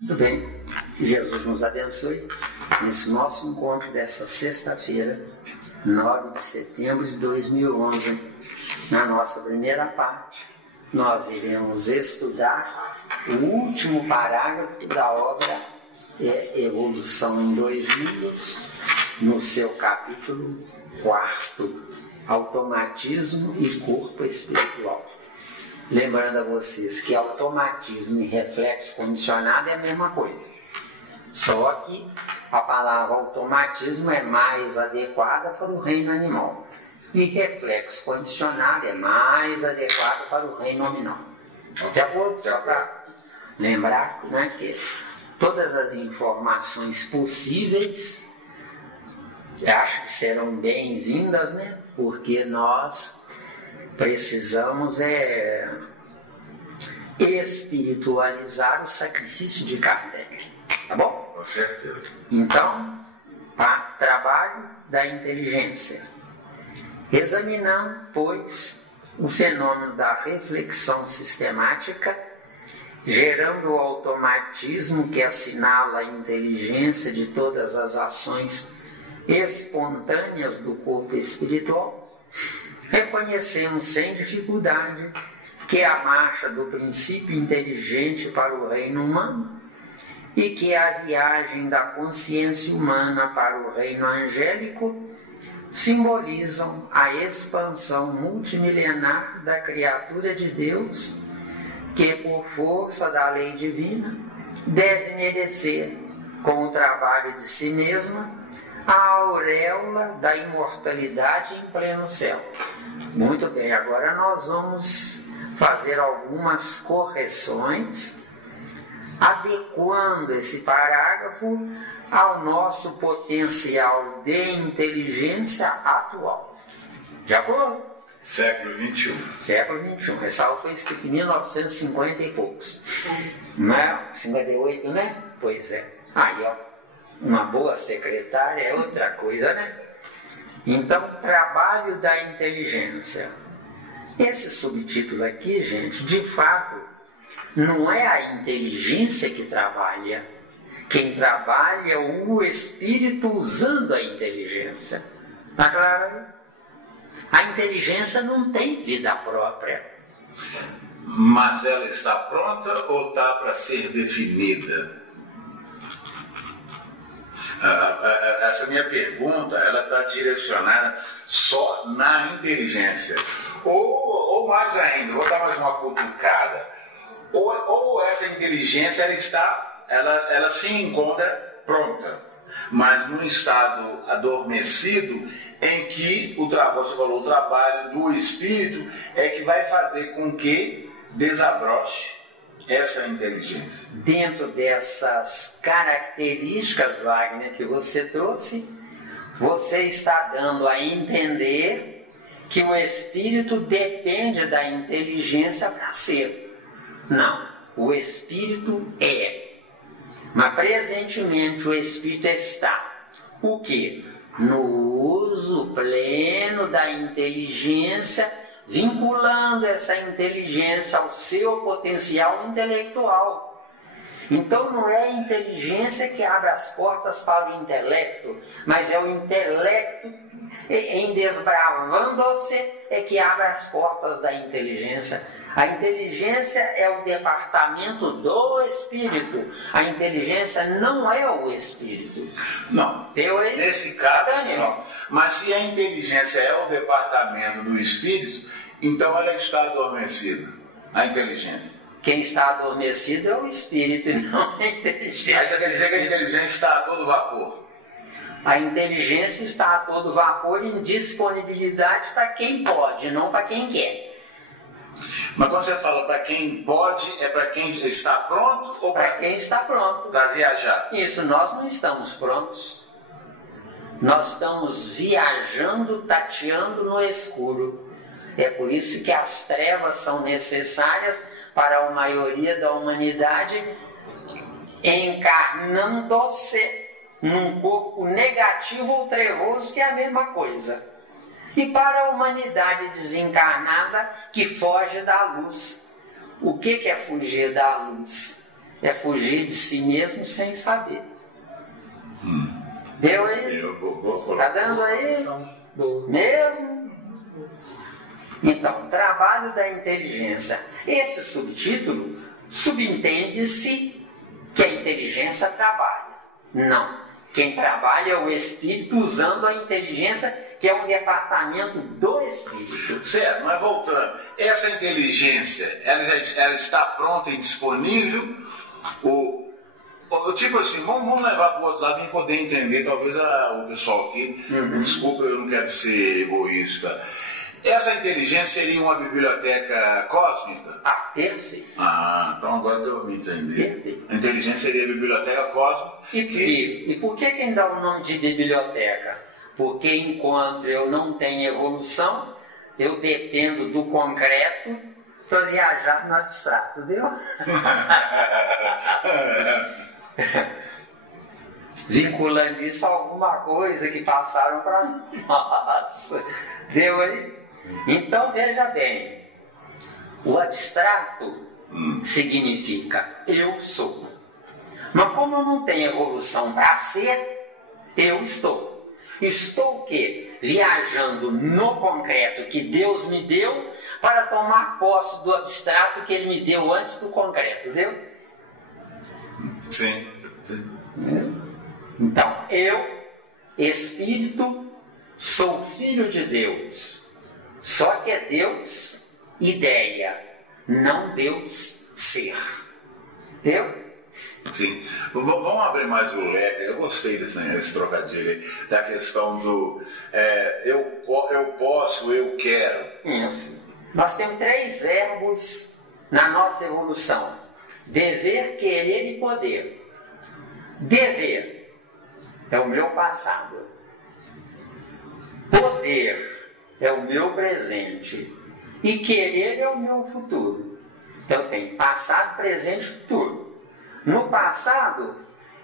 Muito bem, que Jesus nos abençoe nesse nosso encontro dessa sexta-feira, 9 de setembro de 2011. Na nossa primeira parte, nós iremos estudar o último parágrafo da obra Evolução em 2 Mundos, no seu capítulo 4, Automatismo e Corpo Espiritual. Lembrando a vocês que automatismo e reflexo condicionado é a mesma coisa. Só que a palavra automatismo é mais adequada para o reino animal. E reflexo condicionado é mais adequado para o reino nominal. De acordo? Só para lembrar, né, que todas as informações possíveis acho que serão bem-vindas, né? Porque nós precisamos espiritualizar o sacrifício de Kardec, tá bom? Com certeza. Então, trabalho da inteligência. Examinando, pois, o fenômeno da reflexão sistemática, gerando o automatismo que assinala a inteligência de todas as ações espontâneas do corpo espiritual, reconhecemos sem dificuldade que a marcha do princípio inteligente para o reino humano e que a viagem da consciência humana para o reino angélico simbolizam a expansão multimilenar da criatura de Deus que, por força da lei divina, deve merecer, com o trabalho de si mesma, a auréola da imortalidade em pleno céu. Muito bem, agora nós vamos fazer algumas correções, adequando esse parágrafo ao nosso potencial de inteligência atual. De acordo? Século XXI. Século XXI. Essa aula foi escrita em 1950 e poucos. Não é? 58, né? Pois é. Aí, ó. Uma boa secretária é outra coisa, né? Então, trabalho da inteligência. Esse subtítulo aqui, gente, de fato, não é a inteligência que trabalha. Quem trabalha é o espírito usando a inteligência. Tá claro? A inteligência não tem vida própria. Mas ela está pronta ou está para ser definida? Essa minha pergunta, ela está direcionada só na inteligência. Ou mais ainda, vou dar mais uma cutucada. Ou essa inteligência, ela se encontra pronta, mas num estado adormecido em que você falou, o trabalho do espírito é que vai fazer com que desabroche essa inteligência. Dentro dessas características, Wagner, que você trouxe, você está dando a entender que o espírito depende da inteligência para ser. Não, o espírito é. Mas presentemente o espírito está. O quê? No uso pleno da inteligência, vinculando essa inteligência ao seu potencial intelectual. Então não é a inteligência que abre as portas para o intelecto, mas é o intelecto em desbravando-se é que abre as portas da inteligência. A inteligência é o departamento do espírito. A inteligência não é o espírito. Não, nesse caso não. Mas se a inteligência é o departamento do espírito, então ela está adormecida, a inteligência. Quem está adormecido é o espírito e não a inteligência. Aí você quer dizer que a inteligência está a todo vapor? A inteligência está a todo vapor em disponibilidade para quem pode, não para quem quer. Mas quando você fala para quem pode, é para quem está pronto ou para quem está pronto? Para viajar. Isso, nós não estamos prontos. Nós estamos viajando, tateando no escuro. É por isso que as trevas são necessárias para a maioria da humanidade, encarnando-se num corpo negativo ou trevoso, que é a mesma coisa. E para a humanidade desencarnada que foge da luz. O que é fugir da luz? é fugir de si mesmo sem saber. Deu aí? Está dando aí? Mesmo? Então, trabalho da inteligência. Esse subtítulo subentende-se que a inteligência trabalha. Não. Quem trabalha é o espírito usando a inteligência, que é um departamento do espírito. Certo, mas voltando, essa inteligência, ela está pronta e disponível? Tipo assim, vamos levar para o outro lado e poder entender, talvez o pessoal aqui, desculpa, eu não quero ser egoísta. Essa inteligência seria uma biblioteca cósmica? Ah, perfeito. Então agora deu para me entender. Perfeito. A inteligência seria a biblioteca cósmica. E por que quem dá o nome de biblioteca? Porque enquanto eu não tenho evolução, eu dependo do concreto para viajar no abstrato, viu? Vinculando isso a alguma coisa que passaram para nós. Deu aí? Então veja bem, o abstrato significa eu sou. Mas como eu não tenho evolução para ser, eu estou. Estou o quê? Viajando no concreto que Deus me deu para tomar posse do abstrato que Ele me deu antes do concreto, viu? Sim. Então, eu, espírito, sou filho de Deus. Só que é Deus ideia, não Deus ser. Entendeu? Sim. Vamos abrir mais o leque. Eu gostei desse trocadilho aí, da questão do eu posso, eu quero. Isso. Nós temos 3 verbos na nossa evolução: dever, querer e poder. Dever é o meu passado. Poder é o meu presente. E querer é o meu futuro. Então tem passado, presente e futuro. No passado,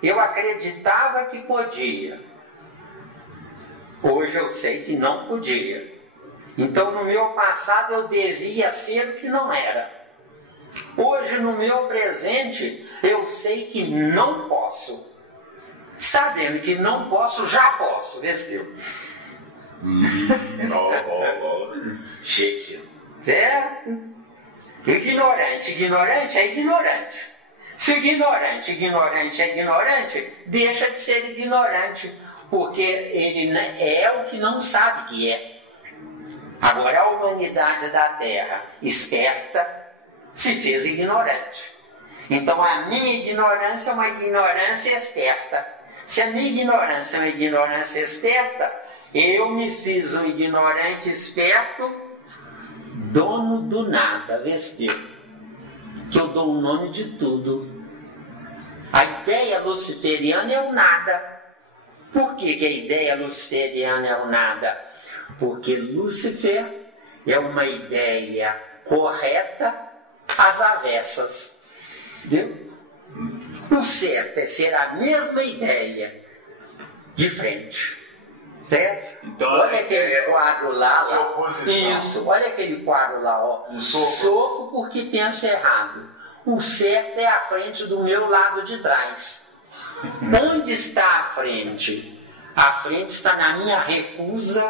eu acreditava que podia. Hoje eu sei que não podia. Então no meu passado eu devia ser o que não era. Hoje no meu presente eu sei que não posso. Sabendo que não posso, já posso. Vestiu. Chique. Certo? Ignorante é ignorante. Se o ignorante é ignorante, deixa de ser ignorante, porque ele é o que não sabe que é. Agora a humanidade da Terra, esperta, se fez ignorante. Então a minha ignorância é uma ignorância esperta. Se a minha ignorância é uma ignorância esperta, eu me fiz um ignorante esperto, dono do nada, vestiu. Que eu dou o nome de tudo. A ideia luciferiana é o nada. Por que a ideia luciferiana é o nada? Porque Lúcifer é uma ideia correta às avessas. Entendeu? O certo é ser a mesma ideia de frente. Certo? Então, olha aquele quadro lá. Isso, olha aquele quadro lá, ó. Sofro porque penso errado. O certo é a frente do meu lado de trás. Onde está a frente? A frente está na minha recusa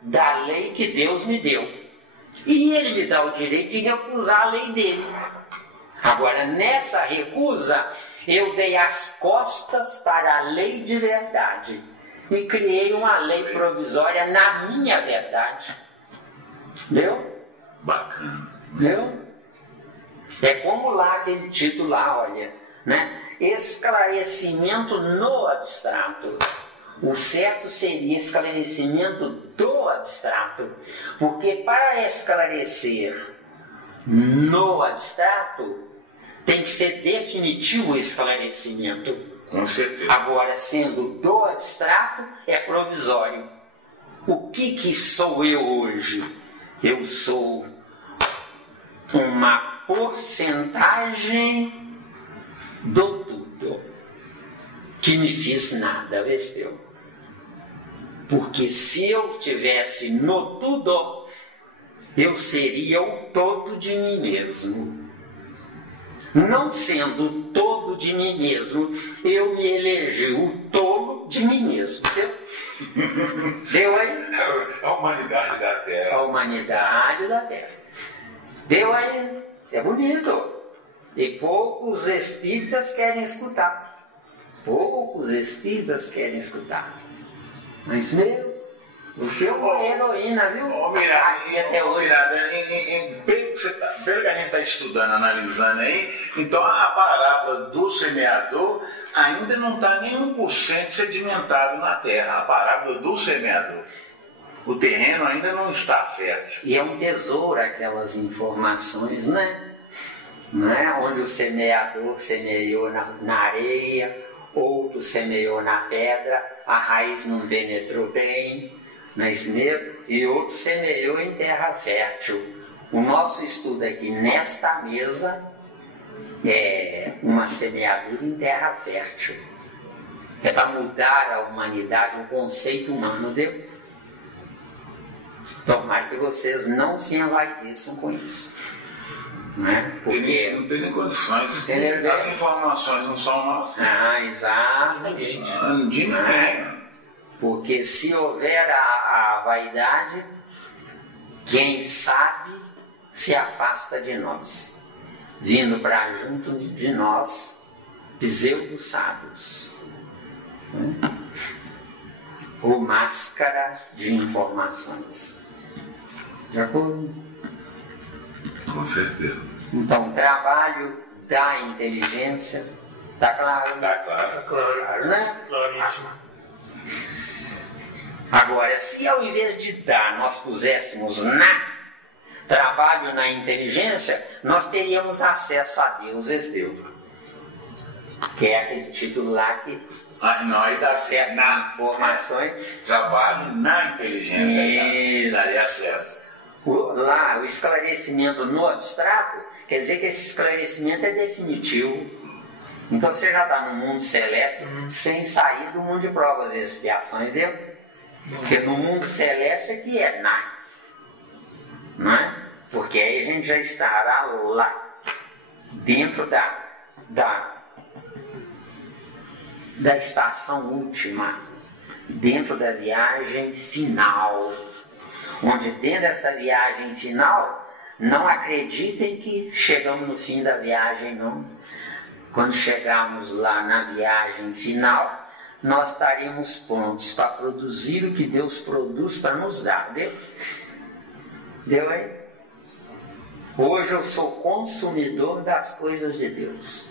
da lei que Deus me deu. E Ele me dá o direito de recusar a lei dele. Agora, nessa recusa, eu dei as costas para a lei de verdade. E criei uma lei provisória na minha verdade. Entendeu? Bacana. Entendeu? É como lá aquele título lá, olha, né? Esclarecimento no abstrato. O certo seria esclarecimento do abstrato. Porque para esclarecer no abstrato, tem que ser definitivo o esclarecimento. Com certeza. Agora, sendo do abstrato, é provisório. O que sou eu hoje? Eu sou uma porcentagem do tudo, que me fiz nada, vestiu. Porque se eu tivesse no tudo, eu seria o todo de mim mesmo. Não sendo o todo de mim mesmo, eu me elegi o tolo de mim mesmo. Deu aí? A humanidade da Terra. A humanidade da Terra. Deu aí? É bonito. E poucos espíritas querem escutar. Poucos espíritas querem escutar. Mas, meu, você é uma heroína, viu? Aqui até hoje. Pelo que a gente está estudando, analisando aí, então a parábola do semeador ainda não está nem 1% sedimentado na terra. A parábola do semeador. O terreno ainda não está fértil. E é um tesouro aquelas informações, né? Não é? Onde o semeador semeou na areia, outro semeou na pedra, a raiz não penetrou bem, não é isso mesmo? E outro semeou em terra fértil. O nosso estudo aqui nesta mesa é uma semeadura em terra fértil. É para mudar a humanidade, o conceito humano, deu? Tomara que vocês não se envaideçam com isso. Né? Porque não tem nem condições. Entendeu? As informações não são nossas. Exatamente. De ninguém. Porque se houver a vaidade, quem sabe se afasta de nós, vindo para junto de nós pseudo sábios, ou máscara de informações. De acordo? Com certeza. Então, o trabalho da inteligência, está claro? Está claro. Claro, né? Claríssimo. Agora, se ao invés de dar, nós puséssemos trabalho na inteligência, nós teríamos acesso a Deus Deus. Que é aquele título lá que Não, aí dá certo. informações. Trabalho na inteligência. Daria acesso. Lá, o esclarecimento no abstrato, quer dizer que esse esclarecimento é definitivo. Então você já está no mundo celeste sem sair do mundo de provas e expiações, entendeu? Porque no mundo celeste é que é não é? Porque aí a gente já estará lá, dentro da estação última, dentro da viagem final. Onde dentro dessa viagem final, não acreditem que chegamos no fim da viagem, não. Quando chegarmos lá na viagem final, nós estaremos prontos para produzir o que Deus produz para nos dar. Deu? Deu aí? Hoje eu sou consumidor das coisas de Deus.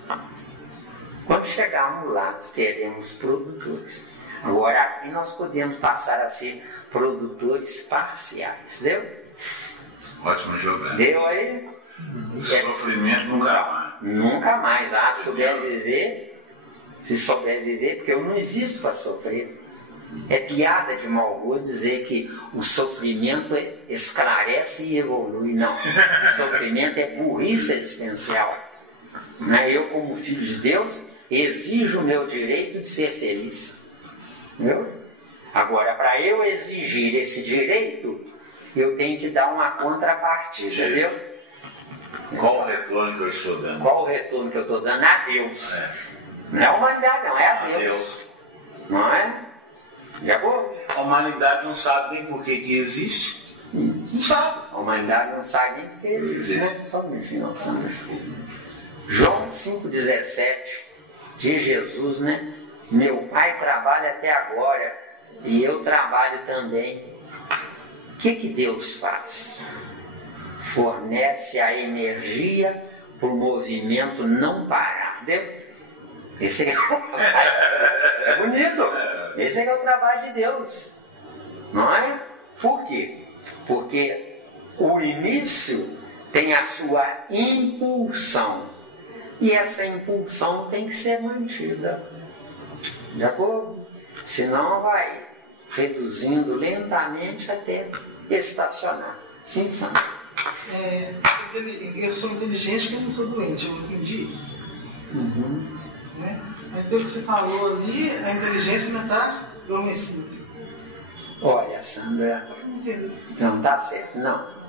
Quando chegarmos lá, seremos produtores. Agora aqui nós podemos passar a ser produtores parciais, deu? Ótimo jogada. Deu aí? Sofrimento nunca mais. Nunca mais. Se souber viver, porque eu não existo para sofrer. É piada de mau gosto dizer que o sofrimento esclarece e evolui. Não. O sofrimento é burrice existencial. Eu, como filho de Deus, exijo o meu direito de ser feliz. Entendeu? Agora, para eu exigir esse direito, eu tenho que dar uma contrapartida, entendeu? Qual o retorno que eu estou dando? Qual o retorno que eu estou dando? A Deus. Não é a humanidade, não, é a Deus. Não é? Já vou? A humanidade não sabe nem por que existe. Não sabe. A humanidade não sabe nem por que existe. Só um minutinho, não, Sandra. João 5,17, de Jesus, né? Meu pai trabalha até agora e eu trabalho também. O que Deus faz? Fornece a energia para o movimento não parar. Entendeu? Esse é o trabalho. É bonito. Esse é o trabalho de Deus. Não é? Por quê? Porque o início tem a sua impulsão. E essa impulsão tem que ser mantida. De acordo? Senão vai reduzindo lentamente até estacionar. Sim, Sandra. Eu sou inteligente porque eu não sou doente, eu entendi isso. Né? Mas pelo que você falou ali, a inteligência ainda está adormecida. Olha, Sandra, não está certo, não.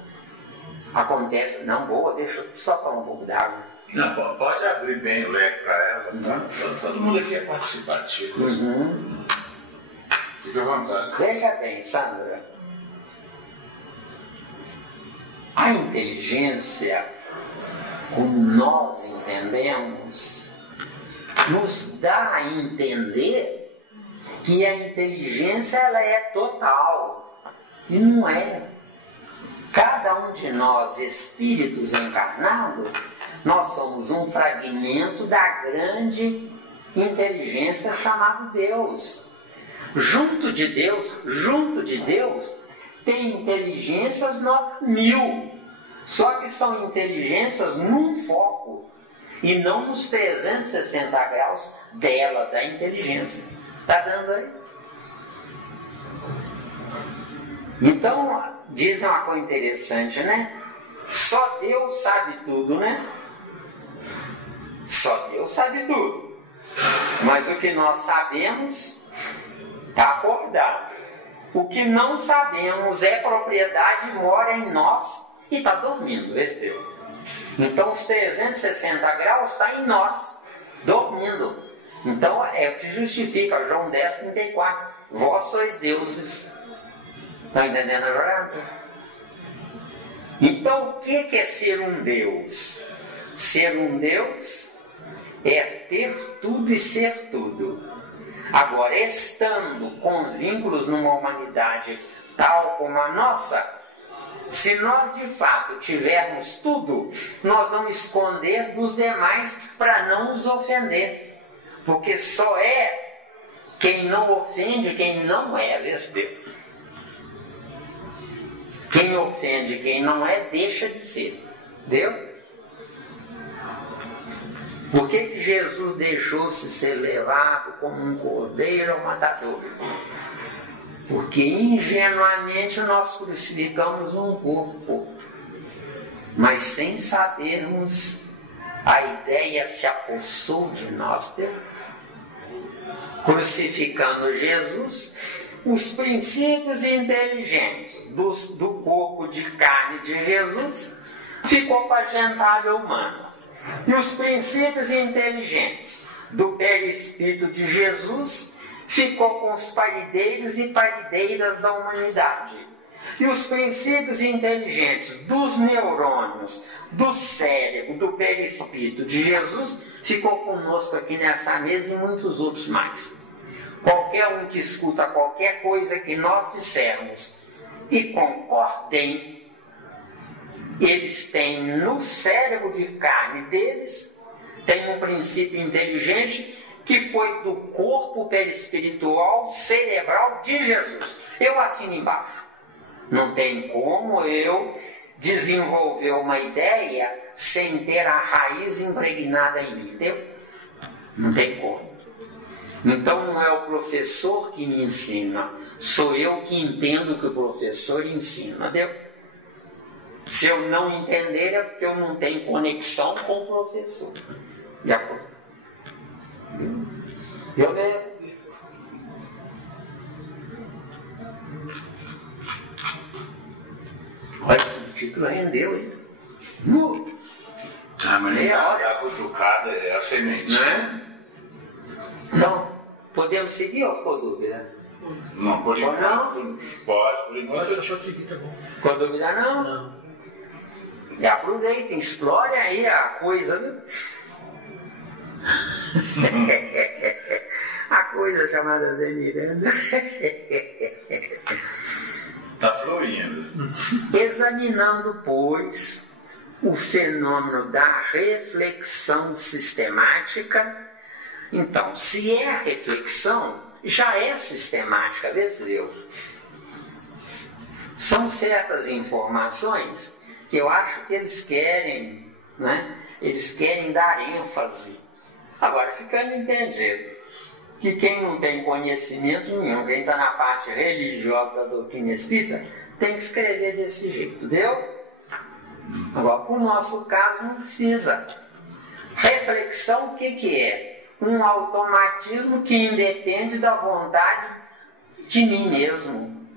Acontece, não, boa, deixa eu só tomar um pouco d'água. Não, pode abrir bem o leque para ela. Tá? Todo mundo aqui é participativo. Fica à vontade. Veja bem, Sandra. A inteligência, como nós entendemos, nos dá a entender que a inteligência ela é total. E não é. Cada um de nós, espíritos encarnados, nós somos um fragmento da grande inteligência chamada Deus. Junto de Deus, tem inteligências 9.000. Só que são inteligências num foco e não nos 360 graus dela, da inteligência. Está dando aí? Então, dizem uma coisa interessante, né? Só Deus sabe tudo, né? Só Deus sabe tudo. Mas o que nós sabemos está acordado. O que não sabemos é propriedade, mora em nós e está dormindo, Esteu. Então os 360 graus está em nós, dormindo. Então é o que justifica João 10:34. Vós sois deuses. Está entendendo a jogada? Então o que é ser um Deus? Ser um Deus é ter tudo e ser tudo. Agora, estando com vínculos numa humanidade tal como a nossa, se nós de fato tivermos tudo, nós vamos esconder dos demais para não os ofender. Porque só é quem não ofende, quem não é besteira. Quem ofende, quem não é, deixa de ser. Deu? Por que Jesus deixou-se ser levado como um cordeiro ao matadouro? Porque ingenuamente nós crucificamos um corpo, mas sem sabermos, a ideia se apossou de nós. Crucificando Jesus, os princípios inteligentes do corpo de carne de Jesus ficou para a gentalha humana. E os princípios inteligentes do perispírito de Jesus ficou com os parideiros e parideiras da humanidade. E os princípios inteligentes dos neurônios, do cérebro, do perispírito de Jesus ficou conosco aqui nessa mesa e muitos outros mais. Qualquer um que escuta qualquer coisa que nós dissermos e concordem, eles têm no cérebro de carne deles, tem um princípio inteligente que foi do corpo perispiritual cerebral de Jesus. Eu assino embaixo. Não tem como eu desenvolver uma ideia sem ter a raiz impregnada em mim, entendeu? Não tem como. Então não é o professor que me ensina, sou eu que entendo o que o professor ensina, entendeu? Se eu não entender é porque eu não tenho conexão com o professor. De acordo? Eu leio. Olha, esse título rendeu, hein? Mas a cutucada é a semente. Não é? Então, podemos seguir ou ficou dúvida? Não, por enquanto. Não? Pode, por enquanto. Pode seguir, tá bom. Com dúvida não? Não. E aproveitem, explorem aí a coisa, viu? A coisa chamada Zé Miranda. Está fluindo. Examinando, pois, o fenômeno da reflexão sistemática. Então, se é reflexão, já é sistemática, vê se deu. São certas informações que eu acho que eles querem, né? Eles querem dar ênfase. Agora, ficando entendido que quem não tem conhecimento nenhum, quem está na parte religiosa da doutrina espírita, tem que escrever desse jeito, entendeu? Agora, para o nosso caso, não precisa. Reflexão, o que é? Um automatismo que independe da vontade de mim mesmo.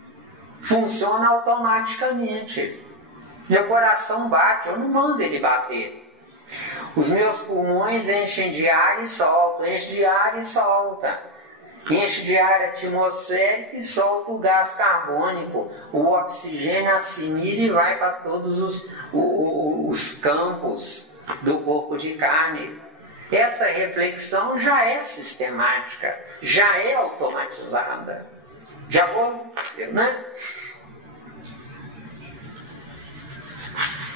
Funciona automaticamente. Meu coração bate, eu não mando ele bater. Os meus pulmões enchem de ar e soltam, enchem de ar e solta. Enche de ar atmosférico e solta o gás carbônico. O oxigênio assimila e vai para todos os campos do corpo de carne. Essa reflexão já é sistemática, já é automatizada. Já vou, né?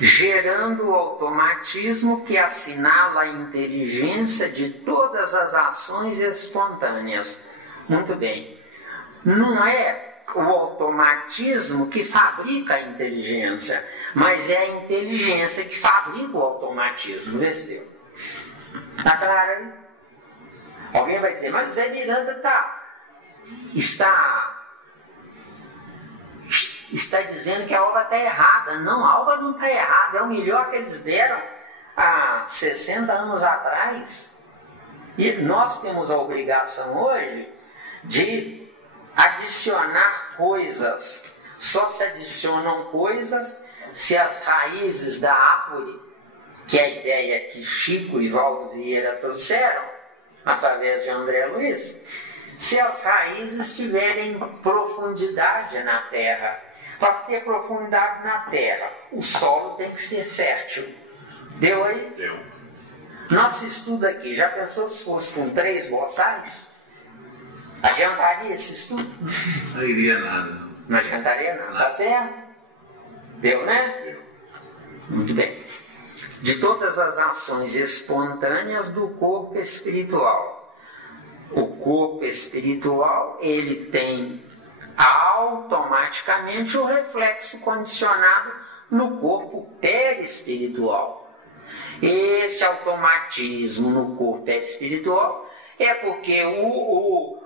Gerando o automatismo que assinala a inteligência de todas as ações espontâneas. Muito bem. Não é o automatismo que fabrica a inteligência, mas é a inteligência que fabrica o automatismo. Vê. Está claro aí? Alguém vai dizer, mas Zé Miranda está dizendo que a obra está errada. Não, a obra não está errada, é o melhor que eles deram há 60 anos atrás. E nós temos a obrigação hoje de adicionar coisas. Só se adicionam coisas se as raízes da árvore, que é a ideia que Chico e Valdo Vieira trouxeram, através de André Luiz, se as raízes tiverem profundidade na terra. Para ter profundidade na terra, o solo tem que ser fértil. Deu aí? Deu. Nosso estudo aqui, já pensou se fosse com 3 boçais? Adiantaria esse estudo? Não iria nada. Não adiantaria nada, tá certo? Deu, né? Deu. Muito bem. De todas as ações espontâneas do corpo espiritual. O corpo espiritual, ele tem automaticamente o reflexo condicionado no corpo perispiritual. Esse automatismo no corpo perispiritual é porque o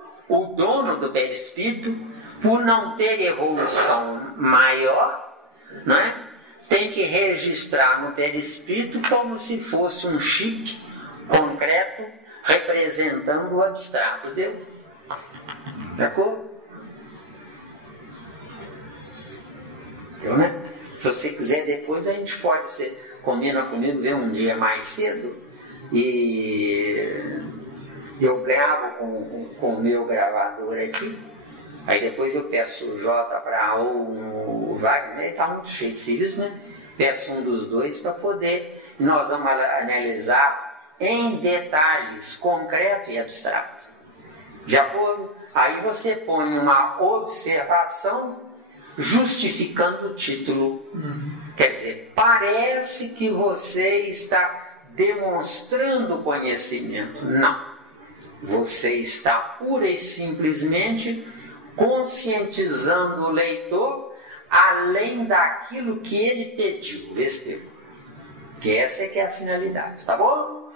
dono do perispírito, por não ter evolução maior, né, tem que registrar no perispírito como se fosse um chip concreto representando o abstrato. Deu? De acordo? Deu, né? Se você quiser, depois a gente pode combina comigo, ver um dia mais cedo e eu gravo com o meu gravador aqui. Aí depois eu peço o Jota ou o Wagner, ele está muito cheio de serviço, né? Peço um dos dois para poder, nós vamos analisar em detalhes, concreto e abstrato. De acordo? Aí você põe uma observação justificando o título. Quer dizer, parece que você está demonstrando conhecimento. Não. Você está pura e simplesmente conscientizando o leitor além daquilo que ele pediu. Vestiu. Que essa é que é a finalidade. Tá bom?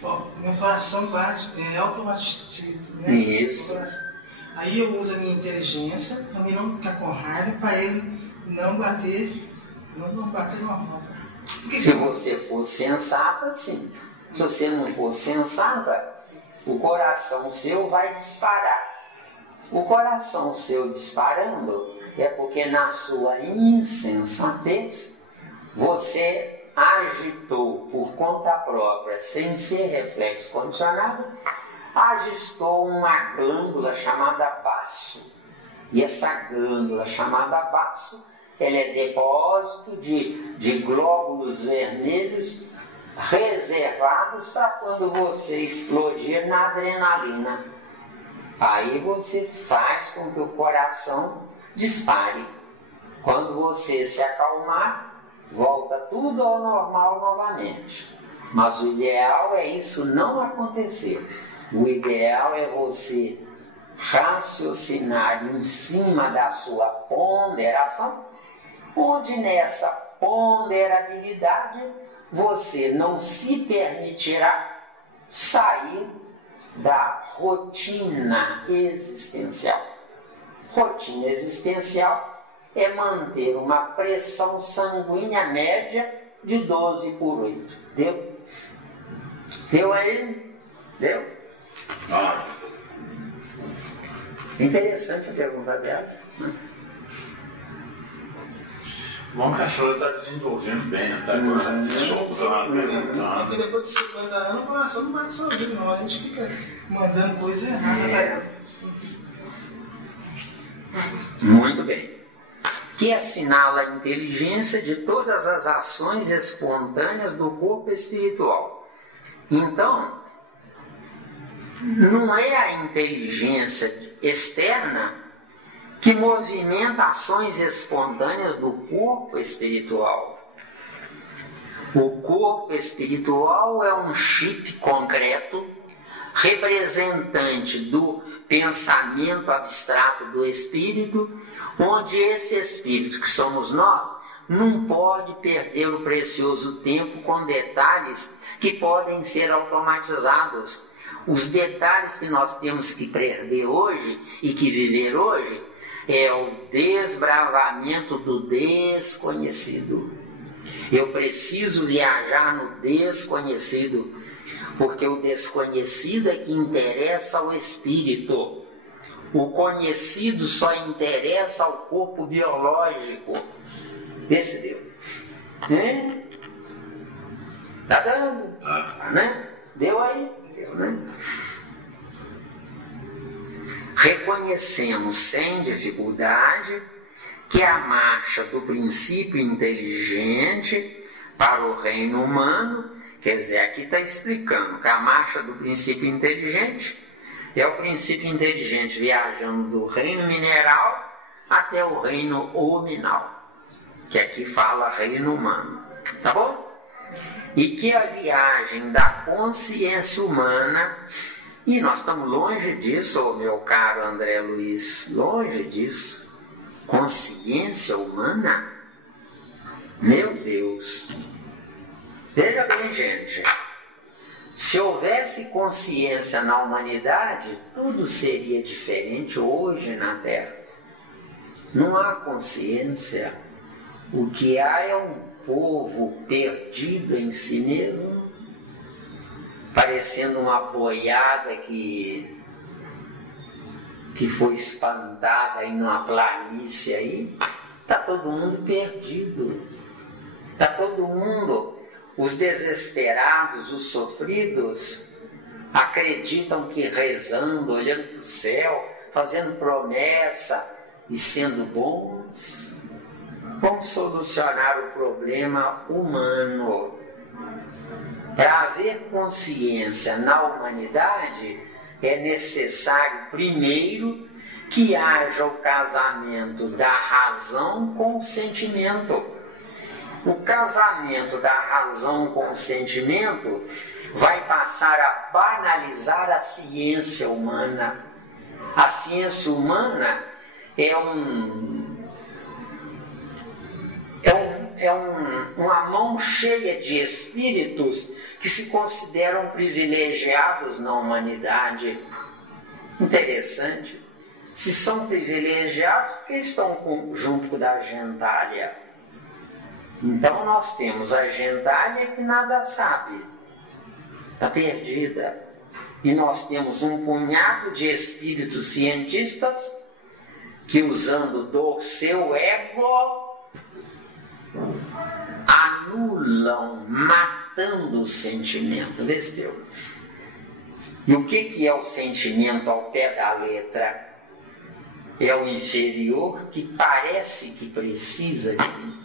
Bom, meu coração bate, é automatismo, né? Isso. Aí eu uso a minha inteligência para mim não ficar com raiva, para ele não bater numa roda. Se você for sensata, sim. Se você não for sensata, o coração seu vai disparar. O coração seu disparando é porque na sua insensatez você agitou por conta própria, sem ser reflexo condicionado, agitou uma glândula chamada baço. E essa glândula chamada baço, ela é depósito de glóbulos vermelhos reservados para quando você explodir na adrenalina. Aí você faz com que o coração dispare. Quando você se acalmar, volta tudo ao normal novamente. Mas o ideal é isso não acontecer. O ideal é você raciocinar em cima da sua ponderação, onde nessa ponderabilidade você não se permitirá sair da rotina existencial. Rotina existencial é manter uma pressão sanguínea média de 12/8. Deu? Deu aí? Deu? Ah. Interessante a pergunta dela, né? Bom, que a senhora está desenvolvendo bem até agora. Porque depois de 50 anos o coração não vai sozinho, não. A gente fica mandando coisa errada. Muito bem. Que assinala a inteligência de todas as ações espontâneas do corpo espiritual. Então, não é a inteligência externa que movimenta ações espontâneas do corpo espiritual. O corpo espiritual é um chip concreto, representante do pensamento abstrato do espírito, onde esse espírito, que somos nós, não pode perder o precioso tempo com detalhes que podem ser automatizados. Os detalhes que nós temos que perder hoje e que viver hoje é o desbravamento do desconhecido. Eu preciso viajar no desconhecido, porque o desconhecido é que interessa ao espírito. O conhecido só interessa ao corpo biológico. Vê se deu. Tá dando? Tá, né? Deu aí? Deu, né? Reconhecemos sem dificuldade que a marcha do princípio inteligente para o reino humano, quer dizer, aqui está explicando que a marcha do princípio inteligente é o princípio inteligente viajando do reino mineral até o reino hominal, que aqui fala reino humano, tá bom? E que a viagem da consciência humana, e nós estamos longe disso, meu caro André Luiz, longe disso. Consciência humana? Meu Deus! Veja bem, gente, se houvesse consciência na humanidade, tudo seria diferente hoje na Terra. Não há consciência. O que há é um povo perdido em si mesmo, parecendo uma boiada que foi espantada aí numa planície aí. Está todo mundo perdido. Está todo mundo, os desesperados, os sofridos, acreditam que rezando, olhando para o céu, fazendo promessa e sendo bons, vão solucionar o problema humano. Para haver consciência na humanidade, é necessário primeiro que haja o casamento da razão com o sentimento. O casamento da razão com o sentimento vai passar a banalizar a ciência humana. A ciência humana é uma mão cheia de espíritos que se consideram privilegiados na humanidade. Interessante. Se são privilegiados, porque estão junto da gentalha. Então nós temos a gentalha que nada sabe, está perdida. E nós temos um punhado de espíritos cientistas que, usando do seu ego, anulam, matando o sentimento. Vê se deu. E o que é o sentimento ao pé da letra? É o inferior que parece que precisa de mim.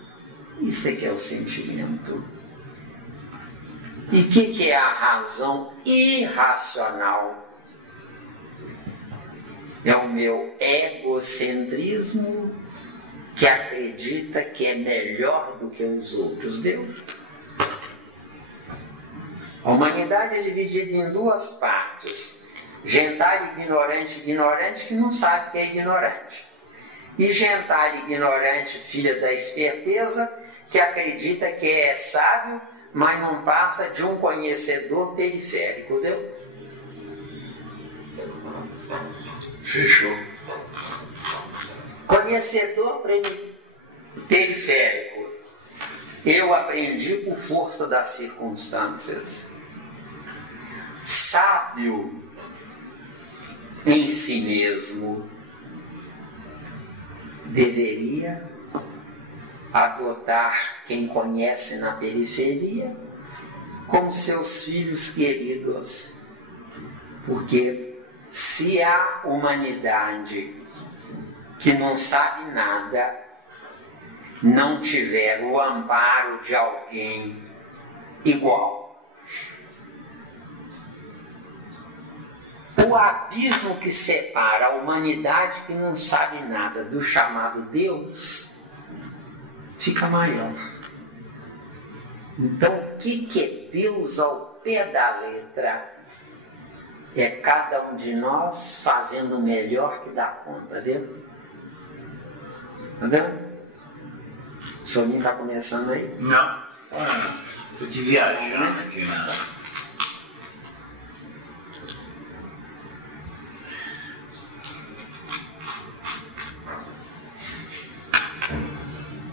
Isso é que é o sentimento. E o que é a razão irracional? É o meu egocentrismo que acredita que é melhor do que os outros. Deu? A humanidade é dividida em duas partes. Gentalha ignorante que não sabe que é ignorante. E gentalha ignorante, filha da esperteza, que acredita que é sábio, mas não passa de um conhecedor periférico. Deu? Fechou. Conhecedor periférico. Eu aprendi por força das circunstâncias. Sábio em si mesmo. Deveria adotar quem conhece na periferia como seus filhos queridos. Porque se a humanidade que não sabe nada não tiver o amparo de alguém igual, o abismo que separa a humanidade que não sabe nada do chamado Deus fica maior. Então, o que é Deus ao pé da letra? É cada um de nós fazendo o melhor que dá conta, entendeu? Entendeu? O soninho está começando aí? Não. Estou de viajando aqui na...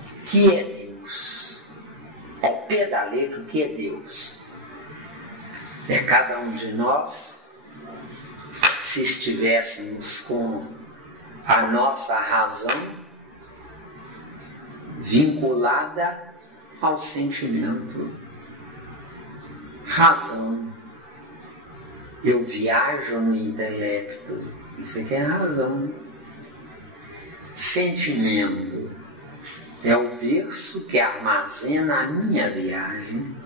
O que é Deus? Ao pé da letra, o que é Deus? É cada um de nós, se estivéssemos com a nossa razão vinculada ao sentimento. Razão. Eu viajo no intelecto. Isso aqui é razão. Sentimento é o berço que armazena a minha viagem.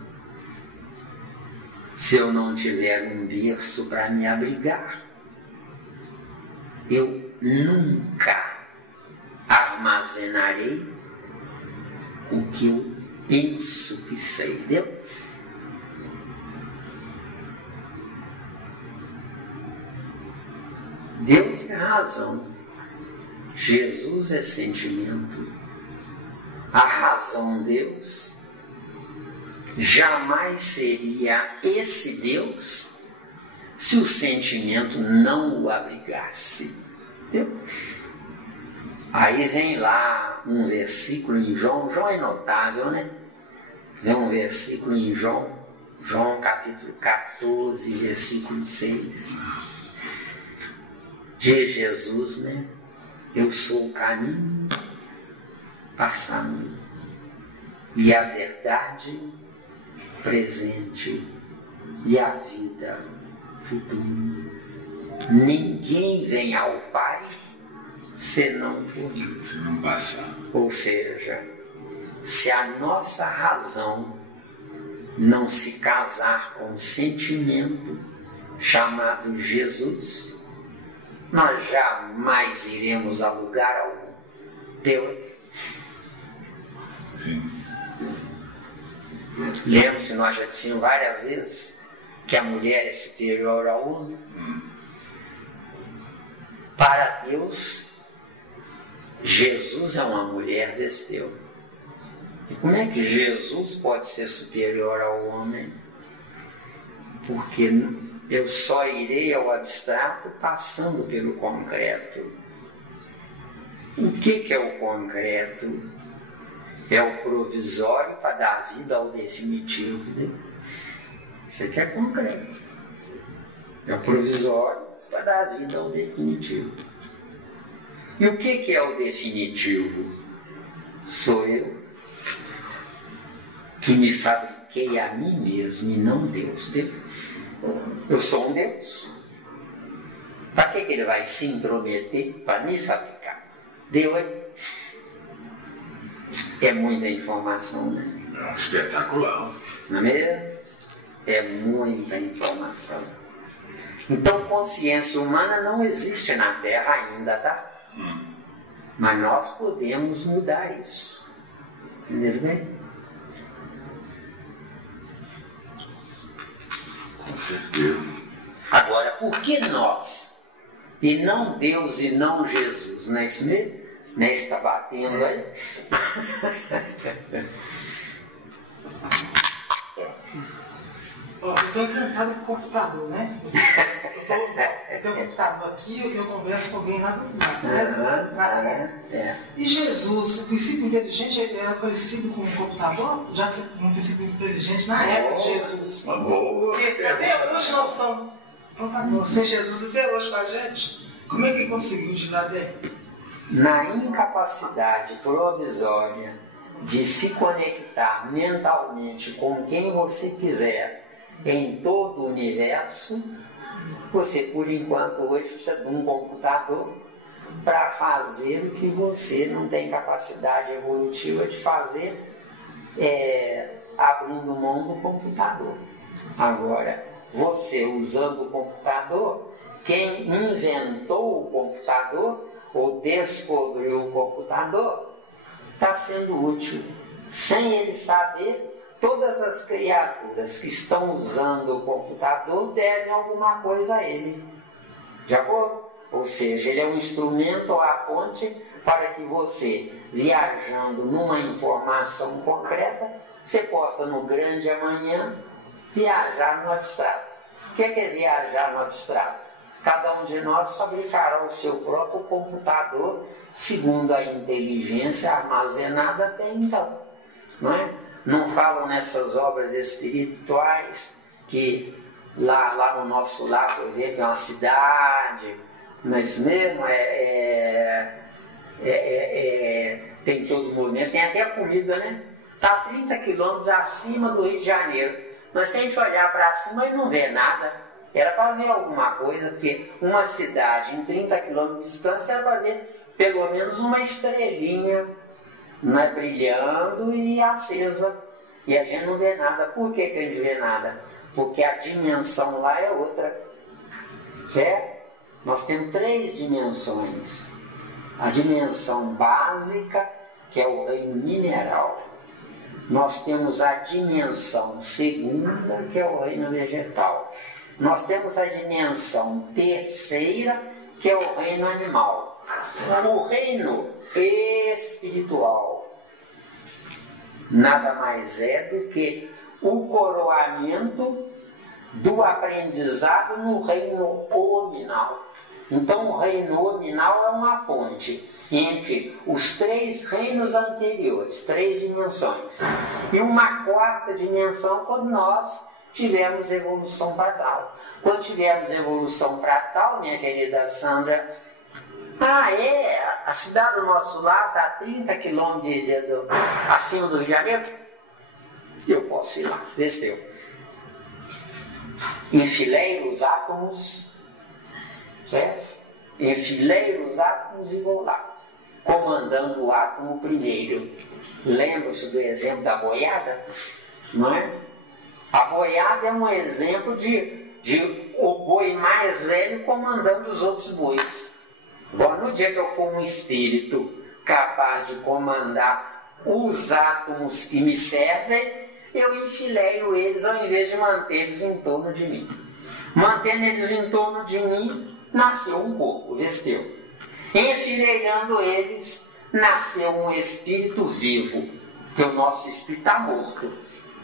Se eu não tiver um berço para me abrigar, eu nunca armazenarei o que eu penso que sei. Entendeu? Deus é razão, Jesus é sentimento. A razão Deus jamais seria esse Deus se o sentimento não o abrigasse. Entendeu? Aí vem lá um versículo em João é notável, né? Vem um versículo em João capítulo 14, versículo 6. De Jesus, né? Eu sou o caminho, passando, e a verdade presente, e a vida futuro. Ninguém vem ao Pai senão por mim. Se não passar. Ou seja, se a nossa razão não se casar com o sentimento chamado Jesus, nós jamais iremos a lugar algum. Deu? Sim. Lembra-se, nós já dissemos várias vezes que a mulher é superior ao homem. Para Deus, Jesus é uma mulher vestiu. E como é que Jesus pode ser superior ao homem? Porque eu só irei ao abstrato passando pelo concreto. O que é o concreto? É o provisório para dar vida ao definitivo. Né? Isso aqui é concreto. É o provisório para dar vida ao definitivo. E o que é o definitivo? Sou eu que me fabriquei a mim mesmo e não Deus. Eu sou um Deus. Para que ele vai se intrometer para me fabricar? Deus é muita informação, né? É espetacular. Não é mesmo? É muita informação. Então, consciência humana não existe na Terra ainda, tá? Mas nós podemos mudar isso. Entenderam bem? Com certeza. Agora, por que nós? E não Deus e não Jesus, não é isso mesmo? Não é isso que está batendo aí? Eu estou encantado com o computador, né? Eu tenho um computador aqui, eu converso com alguém lá do lado, né? E Jesus, o princípio inteligente era parecido com o computador? Já que um princípio inteligente na época de Jesus. Porque até hoje nós somos computadores. Sem Jesus até hoje com a gente. Como é que conseguiu de lá dentro? Na incapacidade provisória de se conectar mentalmente com quem você quiser em todo o universo, você, por enquanto, hoje precisa de um computador para fazer o que você não tem capacidade evolutiva de fazer, abrindo mão do computador. Agora, você usando o computador, quem inventou o computador ou descobriu o computador está sendo útil. Sem ele saber, todas as criaturas que estão usando o computador devem alguma coisa a ele. De acordo? Ou seja, ele é um instrumento ou a ponte para que você, viajando numa informação concreta, você possa no grande amanhã viajar no abstrato. O que é viajar no abstrato? Cada um de nós fabricará o seu próprio computador segundo a inteligência armazenada até então. Não é? Não falam nessas obras espirituais que lá no nosso lar, por exemplo, é uma cidade, não é isso mesmo? Tem todo o movimento, tem até a comida, né? Está a 30 quilômetros acima do Rio de Janeiro. Mas se a gente olhar para cima e não vê nada, era para ver alguma coisa, porque uma cidade em 30 quilômetros de distância era para ver pelo menos uma estrelinha, não é, brilhando e acesa. E a gente não vê nada. Por que a gente vê nada? Porque a dimensão lá é outra. Certo? Nós temos 3 dimensões. A dimensão básica, que é o reino mineral. Nós temos a dimensão segunda, que é o reino vegetal. Nós temos a dimensão terceira, que é o reino animal. O reino espiritual nada mais é do que o coroamento do aprendizado no reino hominal. Então o reino hominal é uma ponte entre os 3 reinos anteriores, 3 dimensões, e uma 4ª dimensão quando nós tivemos evolução fratal. Quando tivermos evolução fratal, minha querida Sandra, a cidade do nosso lar está a 30 quilômetros acima do Rio de Janeiro? Eu posso ir lá, desceu. Enfilei os átomos, certo? Enfilei os átomos e vou lá, comandando o átomo primeiro. Lembra-se do exemplo da boiada? Não é? A boiada é um exemplo de o boi mais velho comandando os outros bois. Bom, no dia que eu for um espírito capaz de comandar os átomos que me servem, eu enfileiro eles ao invés de mantê-los em torno de mim. Mantendo eles em torno de mim, nasceu um corpo, vesteu. Enfileirando eles, nasceu um espírito vivo, porque o nosso espírito está morto.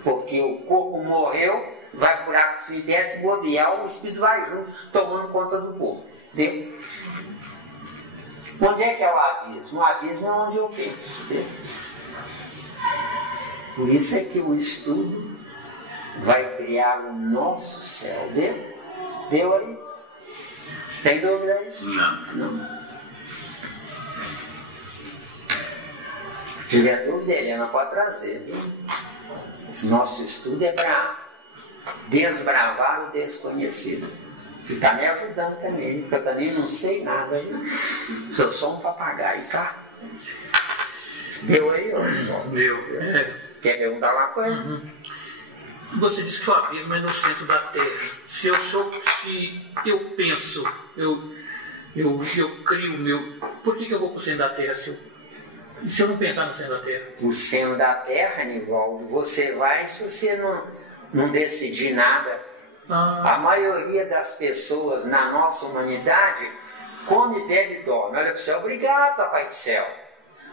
Porque o corpo morreu, vai curar com o cemitério, se bobear, o espírito vai junto, tomando conta do corpo. Entendeu? Onde é que é o abismo? O abismo é onde eu penso. Entendeu? Por isso é que o estudo vai criar o nosso céu. Deu? Deu aí? Tem dúvida aí? Não. Se tiver dúvida, Helena pode trazer. Viu? Esse nosso estudo é para desbravar o desconhecido. E está me ajudando também, porque eu também não sei nada. Viu? Sou só um papagaio, tá? Deu aí, ó? Deu. Quer perguntar uma coisa? Uhum. Você disse que o abismo é no centro da Terra. Se eu penso, eu crio o meu... Por que eu vou para o centro da Terra se eu não pensar no centro da Terra? O centro da Terra, Nivaldo, você vai se você não decidir nada. A maioria das pessoas na nossa humanidade come, bebe e dorme. Olha para o céu, obrigado, Papai do Céu.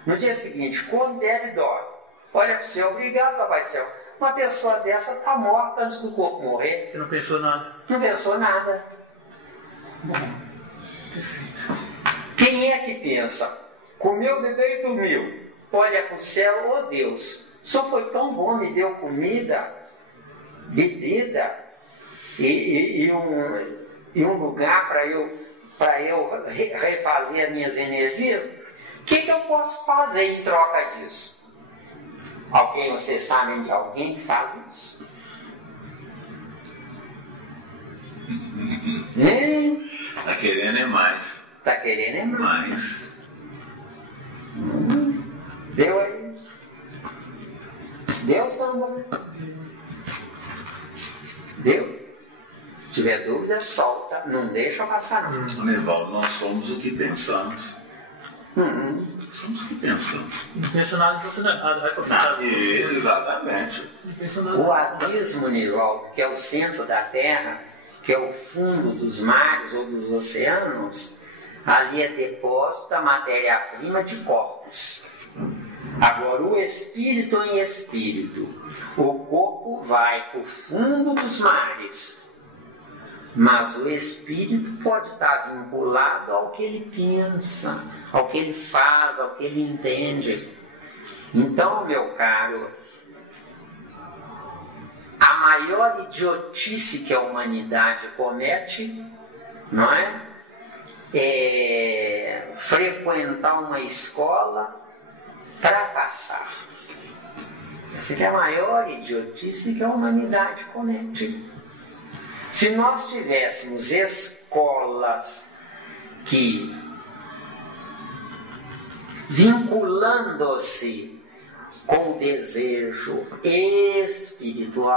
No dia seguinte, come, bebe e dorme. Olha para o céu, obrigado, Papai do Céu. Uma pessoa dessa está morta antes do corpo morrer. Você não pensou nada? Não pensou nada. Perfeito. Quem é que pensa? Comeu, bebeu e dormiu. Olha para o céu, oh Deus, só foi tão bom, me deu comida, bebida e um lugar para eu refazer as minhas energias. O que eu posso fazer em troca disso? Vocês sabem de alguém que faz isso? Está querendo é mais. Está querendo é mais. Deu aí? Deu, Sandra? Deu? Se tiver dúvida, solta. Não deixa passar, não. Nivaldo, nós somos o que pensamos. Somos o que pensamos. Não pensa nada, então você não é nada. Vai pra Exatamente. O abismo, Nivaldo, que é o centro da Terra, que é o fundo dos mares ou dos oceanos, ali é depósito da matéria-prima de corpos. Agora, o espírito em espírito, o corpo vai para o fundo dos mares, mas o espírito pode estar vinculado ao que ele pensa, ao que ele faz, ao que ele entende. Então, meu caro, a maior idiotice que a humanidade comete, não é? É frequentar uma escola para passar. Essa é a maior idiotice que a humanidade comete. Se nós tivéssemos escolas que, vinculando-se com o desejo espiritual,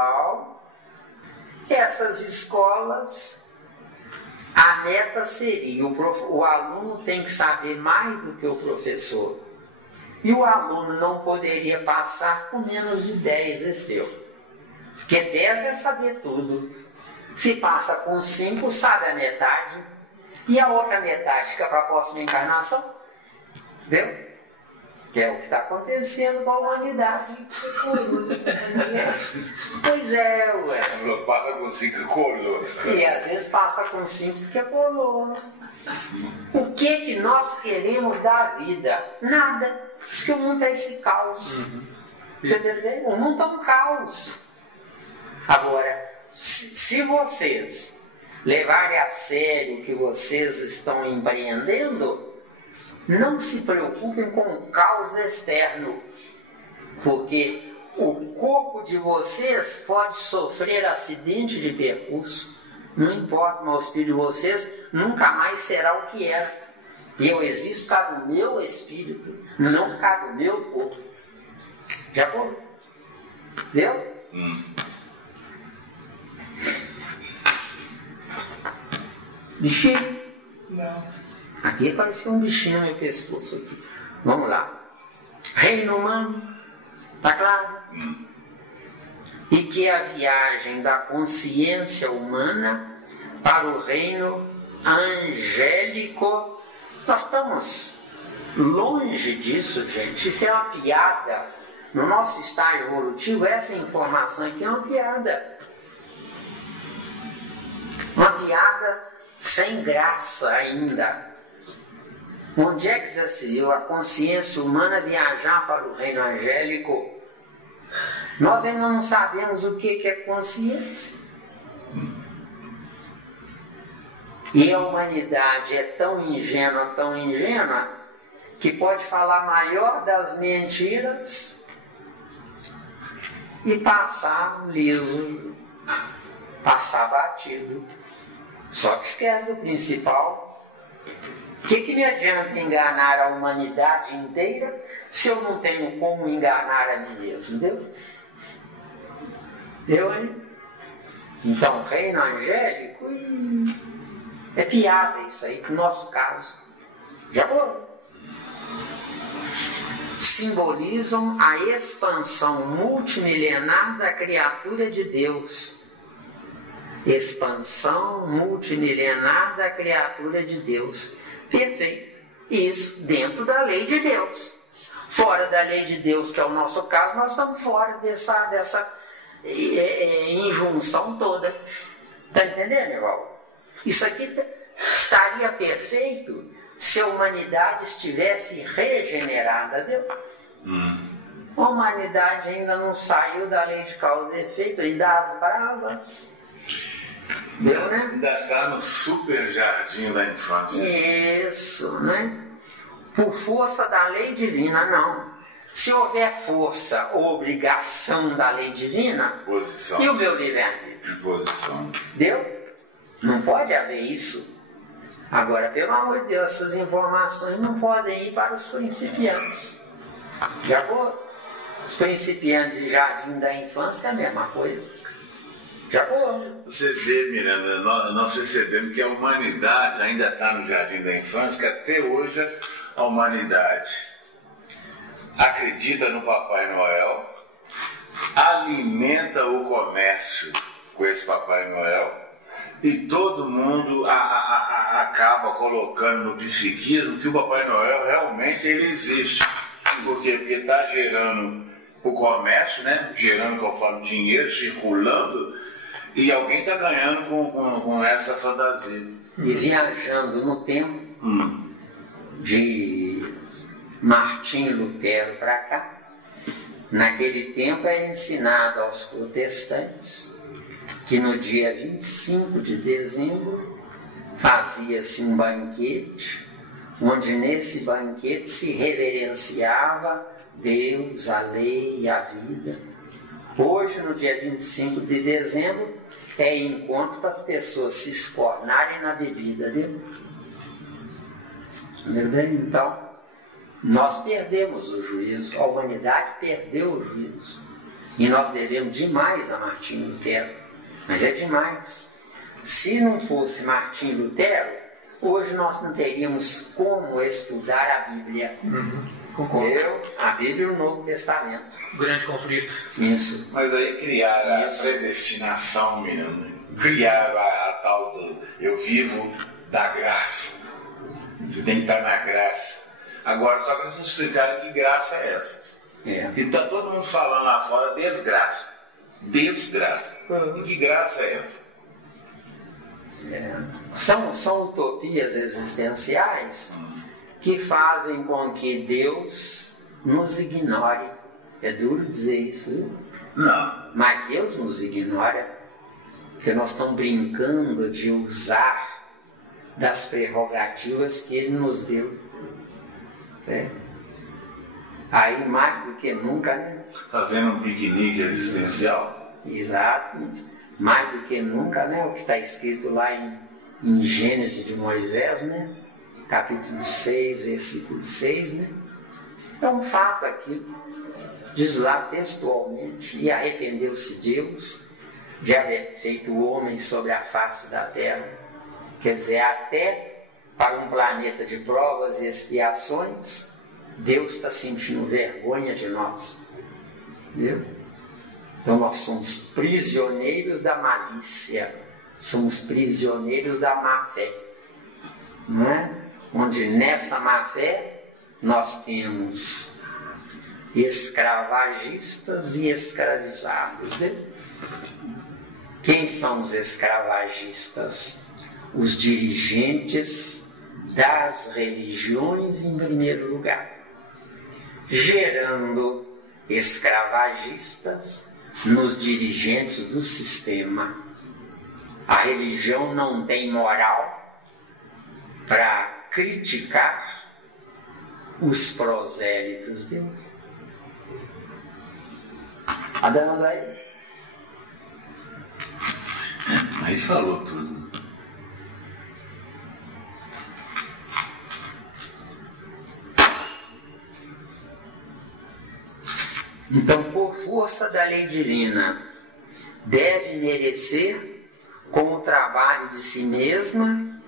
essas escolas, a meta seria, o aluno tem que saber mais do que o professor. E o aluno não poderia passar com menos de 10, Esteu. Porque 10 é saber tudo. Se passa com 5, sabe a metade. E a outra metade fica para a próxima encarnação. Entendeu? Que é o que está acontecendo com a humanidade. Pois é, ué. Passa com 5 colou. E às vezes passa com 5 porque colou. O que nós queremos da vida? Nada. Por isso que o mundo é esse caos. Entendeu? O mundo é um caos. Agora, se vocês levarem a sério o que vocês estão empreendendo, não se preocupem com o caos externo, porque o corpo de vocês pode sofrer acidente de percurso. Não importa, mas o espírito de vocês nunca mais será o que era. E eu existo por causa do meu espírito, não por causa do meu corpo. Já foi? Deu? Bichinho? Não. Aqui apareceu um bichinho no meu pescoço. Aqui. Vamos lá. Reino humano. Tá claro? E que a viagem da consciência humana para o reino angélico, nós estamos longe disso, gente. Isso é uma piada. No nosso estágio evolutivo, essa informação aqui é uma piada. Uma piada sem graça ainda. Onde é que já se viu a consciência humana viajar para o reino angélico? Nós ainda não sabemos o que é consciência. E a humanidade é tão ingênua, que pode falar a maior das mentiras e passar liso, passar batido. Só que esquece do principal. O que me adianta enganar a humanidade inteira se eu não tenho como enganar a mim mesmo? Deu? Deu, hein? Então, reino angélico é piada isso aí, no nosso caso. Já foi. Simbolizam a expansão multimilenar da criatura de Deus. Expansão multimilenar da criatura de Deus. Perfeito. Isso dentro da lei de Deus. Fora da lei de Deus, que é o nosso caso, nós estamos fora dessa injunção toda. Está entendendo, Evaldo? Isso aqui estaria perfeito se a humanidade estivesse regenerada. Deu? A humanidade ainda não saiu da lei de causa e efeito e das bravas. Deu, né? Ainda está no super jardim da infância. Isso, né? Por força da lei divina, não. Se houver força ou obrigação da lei divina, Posição. e o meu livre-arbítrio? Imposição. Deu? Não pode haver isso. Agora, pelo amor de Deus, essas informações não podem ir para os principiantes. Já vou. Os principiantes de jardim da infância é a mesma coisa. Já vou. Você vê, Miranda, nós percebemos que a humanidade ainda está no jardim da infância, que até hoje a humanidade acredita no Papai Noel, alimenta o comércio com esse Papai Noel, e todo mundo acaba colocando no psiquismo que o Papai Noel realmente ele existe. Por quê? Porque está gerando o comércio, né? Gerando, conforme dinheiro, circulando, e alguém está ganhando com essa fantasia. E viajando no tempo de Martinho Lutero para cá, naquele tempo era ensinado aos protestantes que no dia 25 de dezembro fazia-se um banquete, onde nesse banquete se reverenciava Deus, a lei e a vida. Hoje, no dia 25 de dezembro, é encontro para as pessoas se escornarem na bebida, viu? Então, nós perdemos o juízo, a humanidade perdeu o juízo. E nós devemos demais a Martinho Lutero. Mas é demais. Se não fosse Martinho Lutero, hoje nós não teríamos como estudar a Bíblia. Concordo. A Bíblia e o Novo Testamento. Grande conflito. Isso. Mas aí criar a predestinação, Miranda, criar a tal do eu vivo da graça. Você tem que estar na graça. Agora, só para vocês explicarem que graça é essa. Que está todo mundo falando lá fora, desgraça. Desgraça. E que graça é essa? São utopias existenciais que fazem com que Deus nos ignore. É duro dizer isso, viu? Não. Mas Deus nos ignora, porque nós estamos brincando de usar das prerrogativas que Ele nos deu. Certo? Aí, mais do que nunca, né? Fazendo um piquenique existencial. Exato. Mais do que nunca, né? O que está escrito lá em Gênesis de Moisés, né? Capítulo 6, versículo 6, né? É um fato aqui. Diz lá textualmente: e arrependeu-se Deus de haver feito o homem sobre a face da terra. Quer dizer, até para um planeta de provas e expiações, Deus está sentindo vergonha de nós. Entendeu? Então nós somos prisioneiros da malícia, somos prisioneiros da má-fé. Não é? Onde nessa má-fé nós temos escravagistas e escravizados. Entendeu? Quem são os escravagistas? Os dirigentes das religiões em primeiro lugar, gerando escravagistas nos dirigentes do sistema. A religião não tem moral para criticar os prosélitos de Deus. Adão daí? Aí falou tudo. Então, por força da lei divina, deve merecer, com o trabalho de si mesma,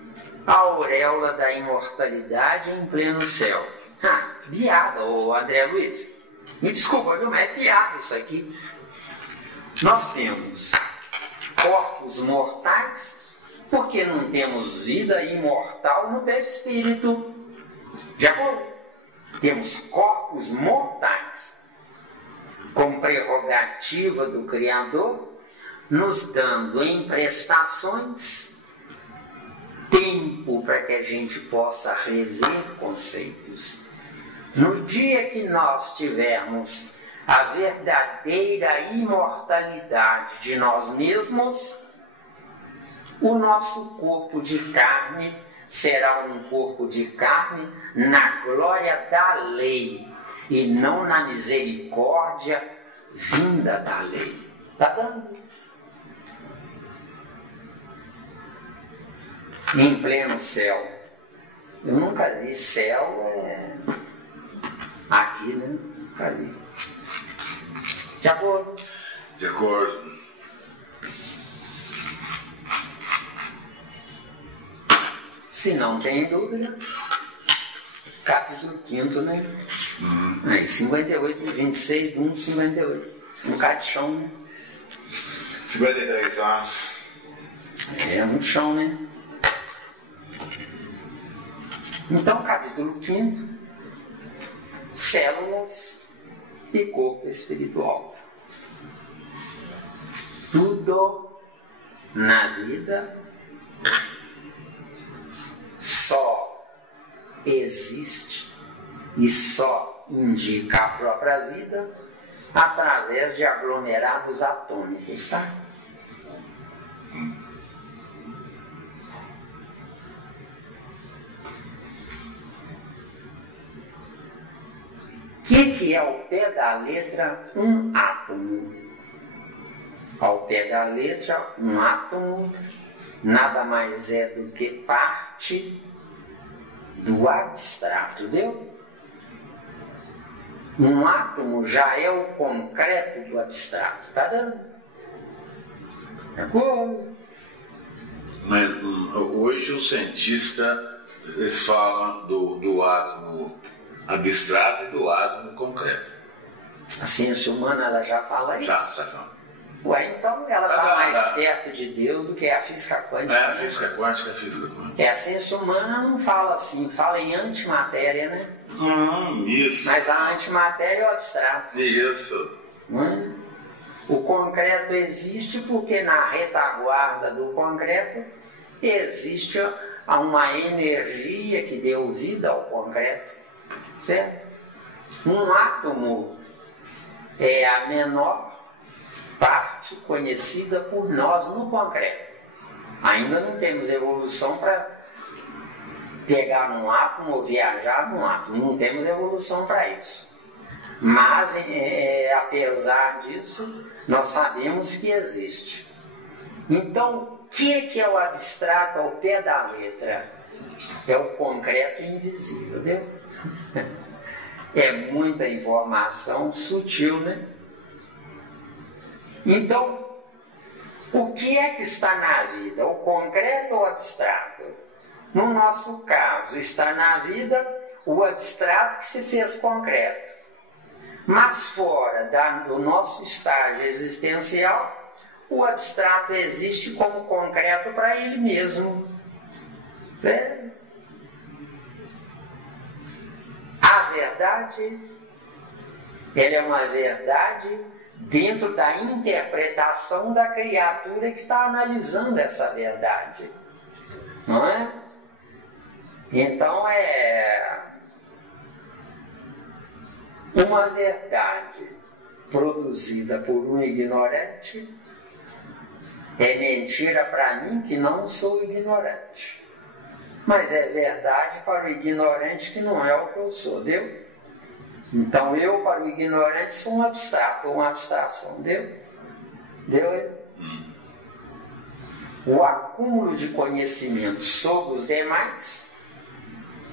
a auréola da imortalidade em pleno céu. Piada, ô André Luiz. Me desculpa, viu, mas é piada isso aqui. Nós temos corpos mortais, porque não temos vida imortal no perispírito. De acordo? Temos corpos mortais, com prerrogativa do Criador, nos dando em prestações tempo para que a gente possa rever conceitos. No dia que nós tivermos a verdadeira imortalidade de nós mesmos, o nosso corpo de carne será um corpo de carne na glória da lei. e não na misericórdia vinda da lei. Está dando? Em pleno céu. Eu nunca vi céu aqui, né? Nunca vi. De acordo? De acordo. Se não tem dúvida, capítulo 5, né? Aí, 58, 26, 1, 58. Um bocado de chão, né? 53 anos. É muito chão, né? Então, capítulo 5, células e corpo espiritual. Tudo na vida só existe e só indica a própria vida através de aglomerados atômicos, tá? O que é ao pé da letra um átomo? Ao pé da letra, um átomo nada mais é do que parte do abstrato, deu? Um átomo já é o concreto do abstrato, tá dando? É bom. Mas hoje os cientistas eles falam do átomo abstrato e do átomo concreto. A ciência humana ela já fala isso? Já falando. Ué, então ela está mais perto de Deus do que a física quântica. É, a física quântica, a física quântica. A ciência humana não fala assim, fala em antimatéria, né? Isso. Mas a antimatéria é o abstrato. Isso. O concreto existe porque na retaguarda do concreto existe uma energia que deu vida ao concreto. Certo? Um átomo é a menor parte conhecida por nós no concreto. Ainda não temos evolução para pegar um átomo ou viajar num átomo. Não temos evolução para isso. Mas, apesar disso, nós sabemos que existe. Então, o que é o abstrato ao pé da letra? É o concreto invisível, entendeu? É muita informação sutil, né? Então, o que é que está na vida? O concreto ou o abstrato? No nosso caso, está na vida o abstrato que se fez concreto. Mas fora do nosso estágio existencial, o abstrato existe como concreto para ele mesmo. Certo? A verdade, ela é uma verdade dentro da interpretação da criatura que está analisando essa verdade. Não é? Então uma verdade produzida por um ignorante é mentira para mim que não sou ignorante. Mas é verdade para o ignorante que não é o que eu sou, deu? Então eu, para o ignorante, sou um abstrato, uma abstração, deu? Deu? O acúmulo de conhecimento sobre os demais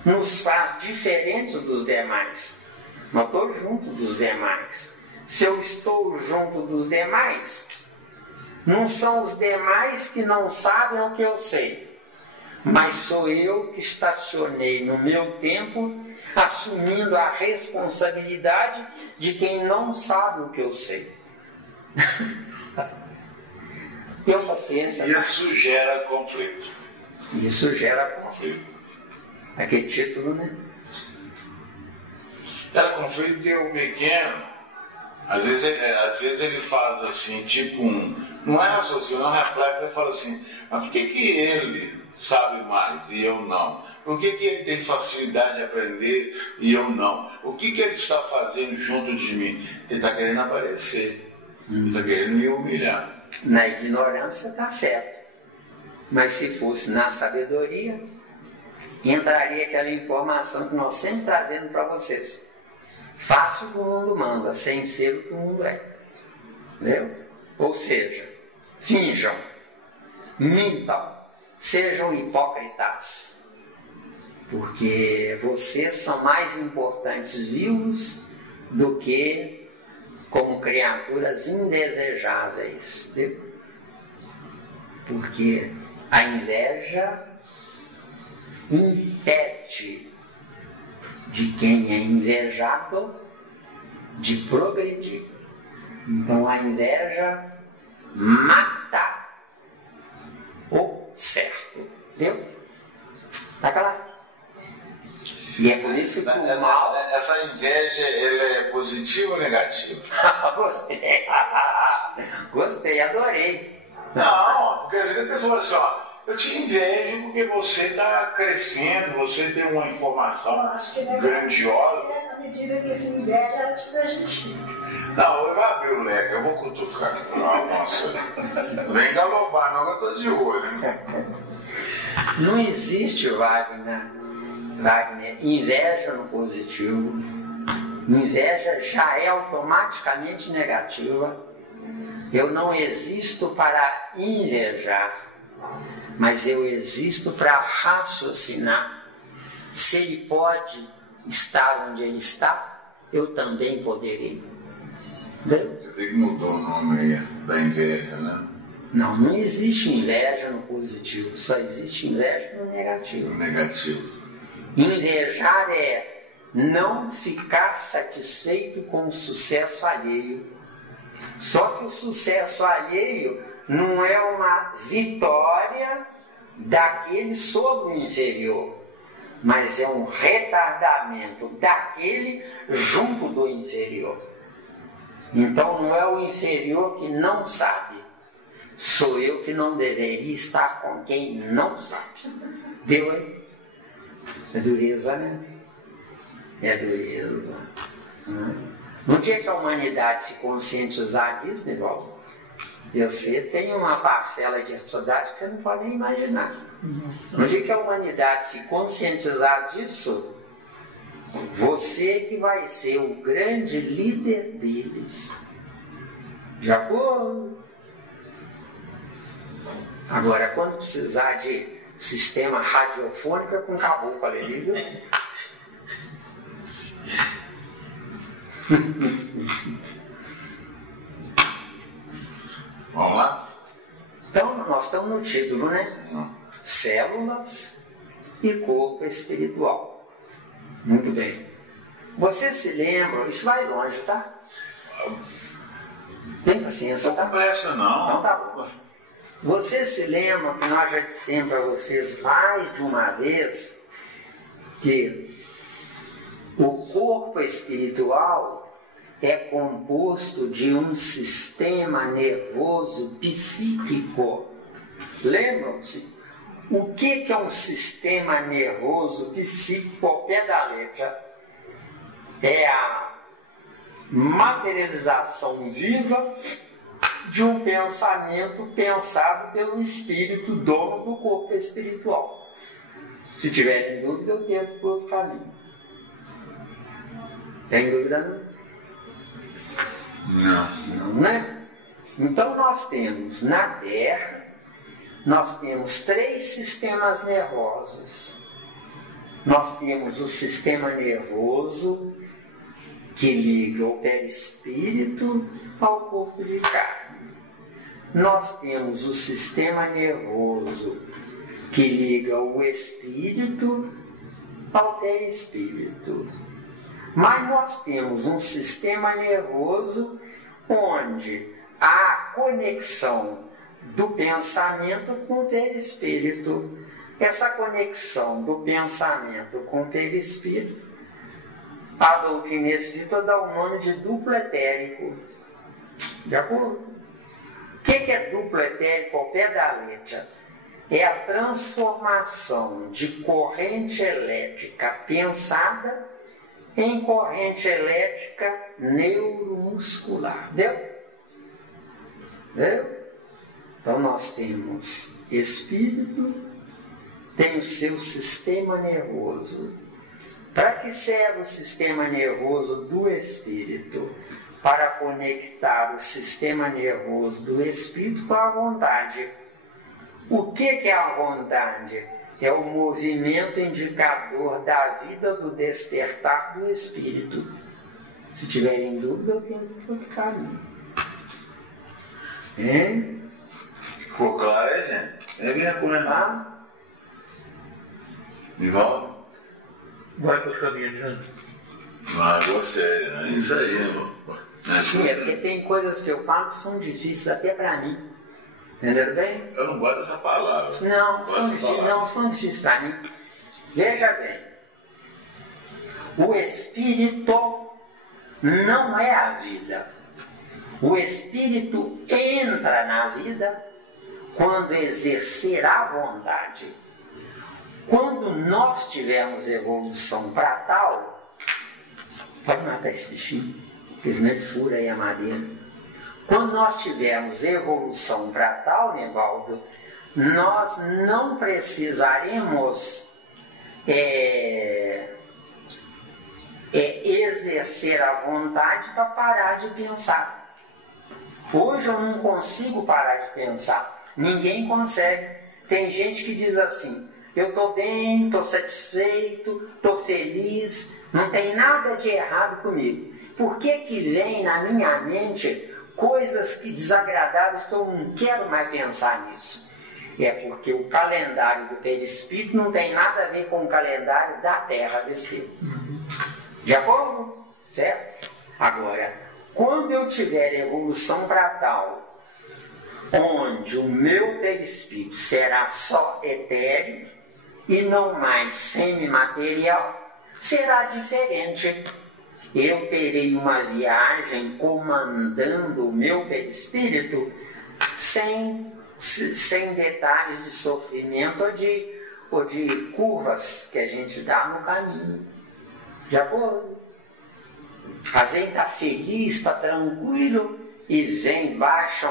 nos faz diferentes dos demais. Não estou junto dos demais. Se eu estou junto dos demais, não são os demais que não sabem o que eu sei. Mas sou eu que estacionei no meu tempo, assumindo a responsabilidade de quem não sabe o que eu sei. Tenha paciência. Isso gera conflito. Isso gera conflito. Aquele título, né? Gera conflito porque o pequeno, às vezes ele faz assim, tipo não é raciocínio, não reflete, ele fala assim, mas por que ele sabe mais e eu não? Por que ele tem facilidade de aprender e eu não? O que ele está fazendo junto de mim? Ele está querendo aparecer, ele está querendo me humilhar. Na ignorância está certo, mas se fosse na sabedoria, entraria aquela informação que nós sempre trazemos para vocês. Faça o que o mundo manda, sem ser o que o mundo é. Entendeu? Ou seja, finjam, mintam, sejam hipócritas, porque vocês são mais importantes vivos do que como criaturas indesejáveis. Entendeu? Porque a inveja impede de quem é invejado de progredir. Então a inveja mata o certo. Entendeu? Tá claro? E é por isso que o mal... Essa inveja, ela é positiva ou negativa? Gostei. Gostei, adorei. Não, porque às vezes a pessoa fala assim, ó, eu te invejo porque você está crescendo, você tem uma informação grandiosa. À medida que essa inveja, ela te prejudica. Não, eu vou abrir o leque, eu vou cutucar. Nossa, vem galobar, não, eu estou de olho. Não existe, Wagner, inveja no positivo. Inveja já é automaticamente negativa. Eu não existo para invejar, mas eu existo para raciocinar. Se ele pode estar onde ele está, eu também poderei. Quer dizer que mudou o nome aí da inveja, né? Não existe inveja no positivo, só existe inveja no negativo. No negativo. Invejar é não ficar satisfeito com o sucesso alheio. Só que o sucesso alheio não é uma vitória daquele sobre o inferior, mas é um retardamento daquele junto do inferior. Então não é o inferior que não sabe, sou eu que não deveria estar com quem não sabe. Deu aí? É dureza, né? É dureza. No dia que a humanidade se conscientizar disso, Nivaldo, você tem uma parcela de responsabilidade que você não pode nem imaginar. No dia que a humanidade se conscientizar disso, você que vai ser o grande líder deles. De acordo? Agora, quando precisar de sistema radiofônico, é com caboclo, aleluia. Vamos lá? Então, nós estamos no título, né? Células e corpo espiritual. Muito bem. Você se lembra? Isso vai longe, tá? Tem paciência, tá? Não pressa, não. Então tá bom. Você se lembra que nós já dissemos para vocês mais de uma vez que o corpo espiritual é composto de um sistema nervoso psíquico. Lembram-se? O que é um sistema nervoso psíquico ao pé da letra? É a materialização viva de um pensamento pensado pelo espírito dono do corpo espiritual. Se tiverem dúvida, eu tento por outro caminho. Tem dúvida não? Não, né? Então nós temos na Terra, nós temos 3 sistemas nervosos. Nós temos o sistema nervoso que liga o perispírito ao corpo de carne. Nós temos o sistema nervoso que liga o espírito ao perispírito. Mas nós temos um sistema nervoso onde há a conexão do pensamento com o perispírito. Essa conexão do pensamento com o perispírito, a doutrina espírita dá o nome de duplo etérico. De acordo? O que é duplo etérico ao pé da letra? É a transformação de corrente elétrica pensada em corrente elétrica neuromuscular. Deu? Deu? Então nós temos espírito, tem o seu sistema nervoso, Para que serve o sistema nervoso do espírito? Para conectar o sistema nervoso do espírito com a vontade. O que é a vontade? É o movimento indicador da vida, do despertar do espírito. Se tiverem dúvida, eu tento outro caminho. Ficou claro, gente? É minha coisa. Me volta. Vai para o caminho adiante. Mas você, é isso aí, né, irmão? Sim, é porque tem coisas que eu falo que são difíceis até para mim. Entendeu bem? Eu não gosto dessa palavra. Não, são difíceis para mim. Veja bem. O espírito não é a vida. O espírito entra na vida quando exercer a vontade. Quando nós tivermos evolução para tal, pode matar esse bichinho, porque senão ele fura aí a madeira. Quando nós tivermos evolução para tal, Nivaldo, nós não precisaremos exercer a vontade para parar de pensar. Hoje eu não consigo parar de pensar. Ninguém consegue. Tem gente que diz assim: eu estou bem, estou satisfeito, estou feliz, não tem nada de errado comigo. Por que vem na minha mente coisas que desagradáveis que eu não quero mais pensar nisso? É porque o calendário do perispírito não tem nada a ver com o calendário da Terra desse tempo. De acordo? Certo? Agora, quando eu tiver evolução para tal, onde o meu perispírito será só etéreo e não mais semimaterial, será diferente. Eu terei uma viagem comandando o meu perispírito sem detalhes de sofrimento ou de curvas que a gente dá no caminho. De acordo? Às vezes está feliz, está tranquilo e baixa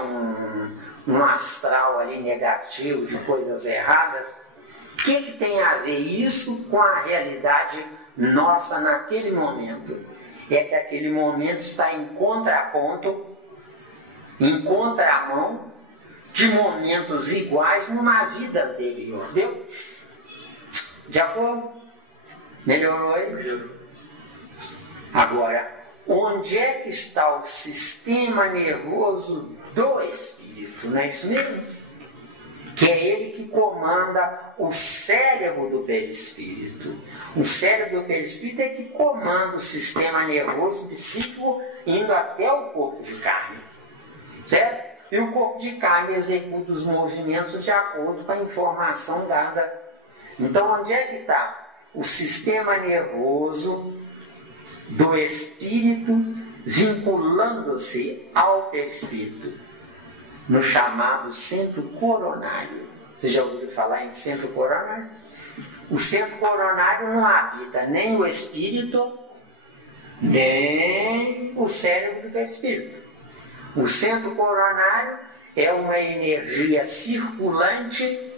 um astral ali negativo de coisas erradas. O que tem a ver isso com a realidade nossa naquele momento? É que aquele momento está em contraponto, em contramão de momentos iguais numa vida anterior. Deu? De acordo? Melhorou aí? Melhorou. Agora, onde é que está o sistema nervoso do espírito? Não é isso mesmo? Que é ele que comanda o cérebro do perispírito. O cérebro do perispírito é que comanda o sistema nervoso psíquico indo até o corpo de carne. Certo? E o corpo de carne executa os movimentos de acordo com a informação dada. Então, onde é que está o sistema nervoso do espírito vinculando-se ao perispírito? No chamado centro coronário. Você já ouviu falar em centro coronário? O centro coronário não habita nem o espírito, nem o cérebro do perispírito. O centro coronário é uma energia circulante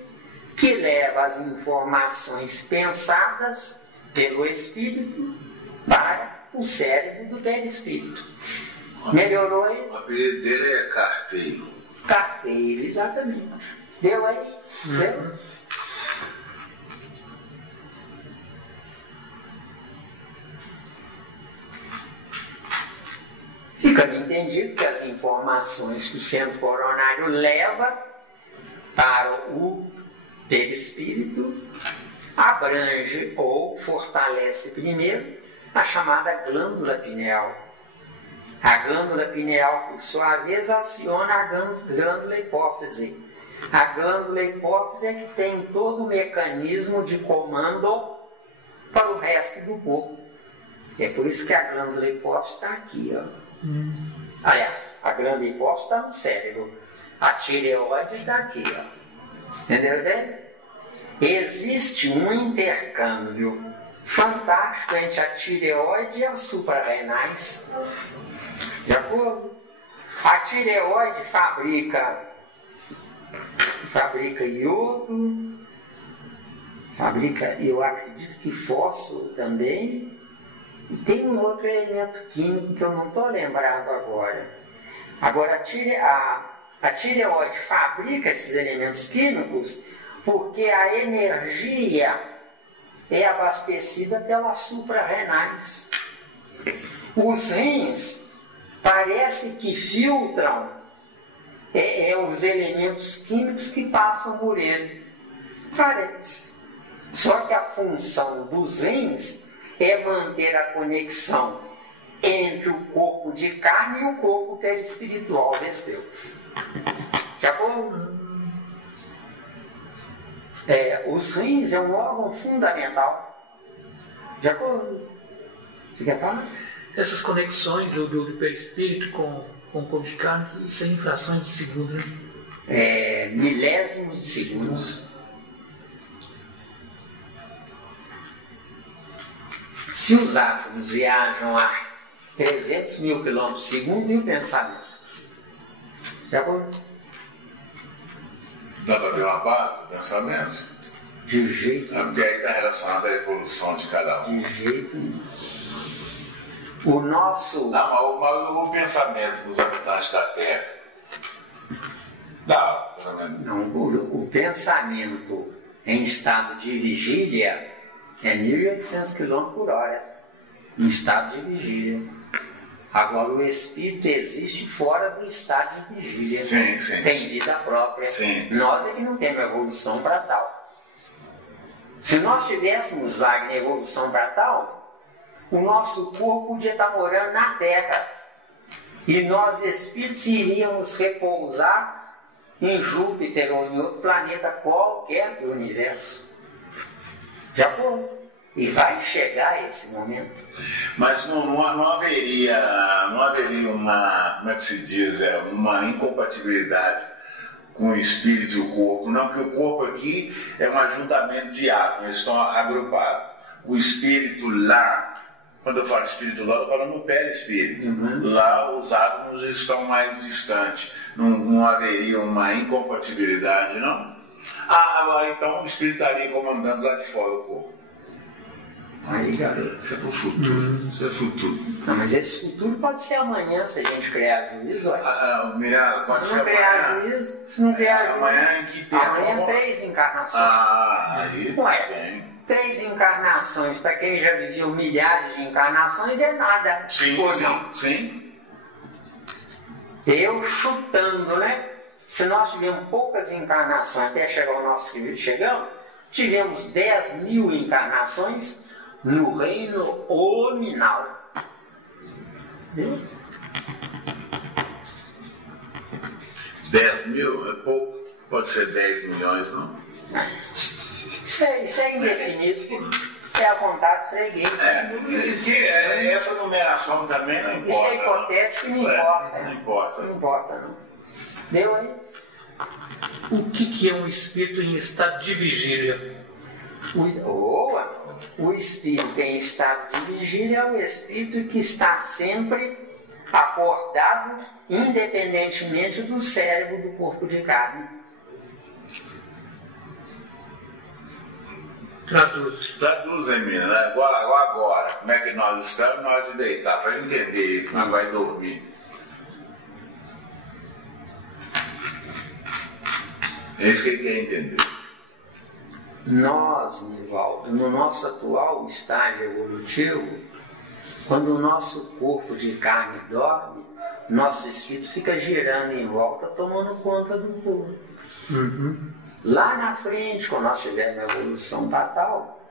que leva as informações pensadas pelo espírito para o cérebro do perispírito. Melhorou aí? O apelido dele é Carteiro. Carteiro, exatamente. Deu aí? Deu? Fica entendido que as informações que o centro coronário leva para o perispírito abrange ou fortalece primeiro a chamada glândula pineal. A glândula pineal, por sua vez, aciona a glândula hipófise. A glândula hipófise é que tem todo o mecanismo de comando para o resto do corpo. É por isso que a glândula hipófise está aqui, ó. Aliás, a glândula hipófise está no cérebro. A tireoide está aqui, ó. Entendeu bem? Existe um intercâmbio fantástico entre a tireoide e as suprarrenais. De acordo? A tireoide fabrica iodo, Fabrica, eu acredito que fósforo também. E tem um outro elemento químico que eu não estou lembrado agora. Agora, a tireoide fabrica esses elementos químicos porque a energia é abastecida pelas suprarrenais. Os rins parece que filtram os elementos químicos que passam por ele. Parece. Só que a função dos rins é manter a conexão entre o corpo de carne e o corpo perispiritual desse Deus. Já vou... os rins é um órgão fundamental. De acordo? Você quer falar? Essas conexões do perispírito com o corpo de carne, isso é em frações de segundo, né? Milésimos de segundos. Se os átomos viajam a 300 mil quilômetros por segundo, e o pensamento? De acordo? Dá para ver uma base do pensamento? De jeito nenhum. Porque aí está relacionado à evolução de cada um. De jeito nenhum. O nosso... Não, mas o pensamento dos habitantes da Terra. Dá, não, o pensamento em estado de vigília é 1.800 km por hora. Em estado de vigília. Agora, o espírito existe fora do estado de vigília. Sim, sim. Tem vida própria. Sim. Nós é que não temos evolução para tal. Se nós tivéssemos, Wagner, evolução para tal, o nosso corpo podia estar morando na Terra. E nós, espíritos, iríamos repousar em Júpiter ou em outro planeta qualquer do universo. Já foi. E vai chegar esse momento. Mas não haveria uma, como é que se diz, uma incompatibilidade com o espírito e o corpo. Não, porque o corpo aqui é um ajuntamento de átomos, eles estão agrupados. O espírito lá, quando eu falo espírito lá, eu estou falando no perispírito. Lá os átomos estão mais distantes. Não haveria uma incompatibilidade, não? Então o espírito estaria comandando lá de fora o corpo. Aí, garoto. Isso é para o futuro. Isso é futuro. Não, mas esse futuro pode ser amanhã, se a gente criar juízo. Miranda, pode se ser não criar amanhã. Juízo, se não criar juízo. Amanhã em que tempo? Amanhã 3 encarnações. Aí Ué, 3 encarnações, para quem já viveu milhares de encarnações, é nada. Sim, sim. Eu chutando, né? Se nós tivemos poucas encarnações até chegar ao nosso querido chegamos, tivemos 10 mil encarnações no reino nominal. Viu? 10 mil é pouco. Pode ser 10 milhões, não? Isso é indefinido. É a vontade freguês. Essa numeração também não importa. Isso é hipotético e não importa. Não importa. Não importa, não. Deu aí? O que é um espírito em estado de vigília? O espírito em estado de vigília é o espírito que está sempre acordado, independentemente do cérebro do corpo de carne. Traduz aí, menina. Agora, como é que nós estamos na hora de deitar, para entender, mas vai dormir. É isso que ele quer entender. Nós, Nivaldo, no nosso atual estágio evolutivo, quando o nosso corpo de carne dorme, nosso espírito fica girando em volta, tomando conta do corpo. Lá na frente, quando nós tivermos a evolução fatal,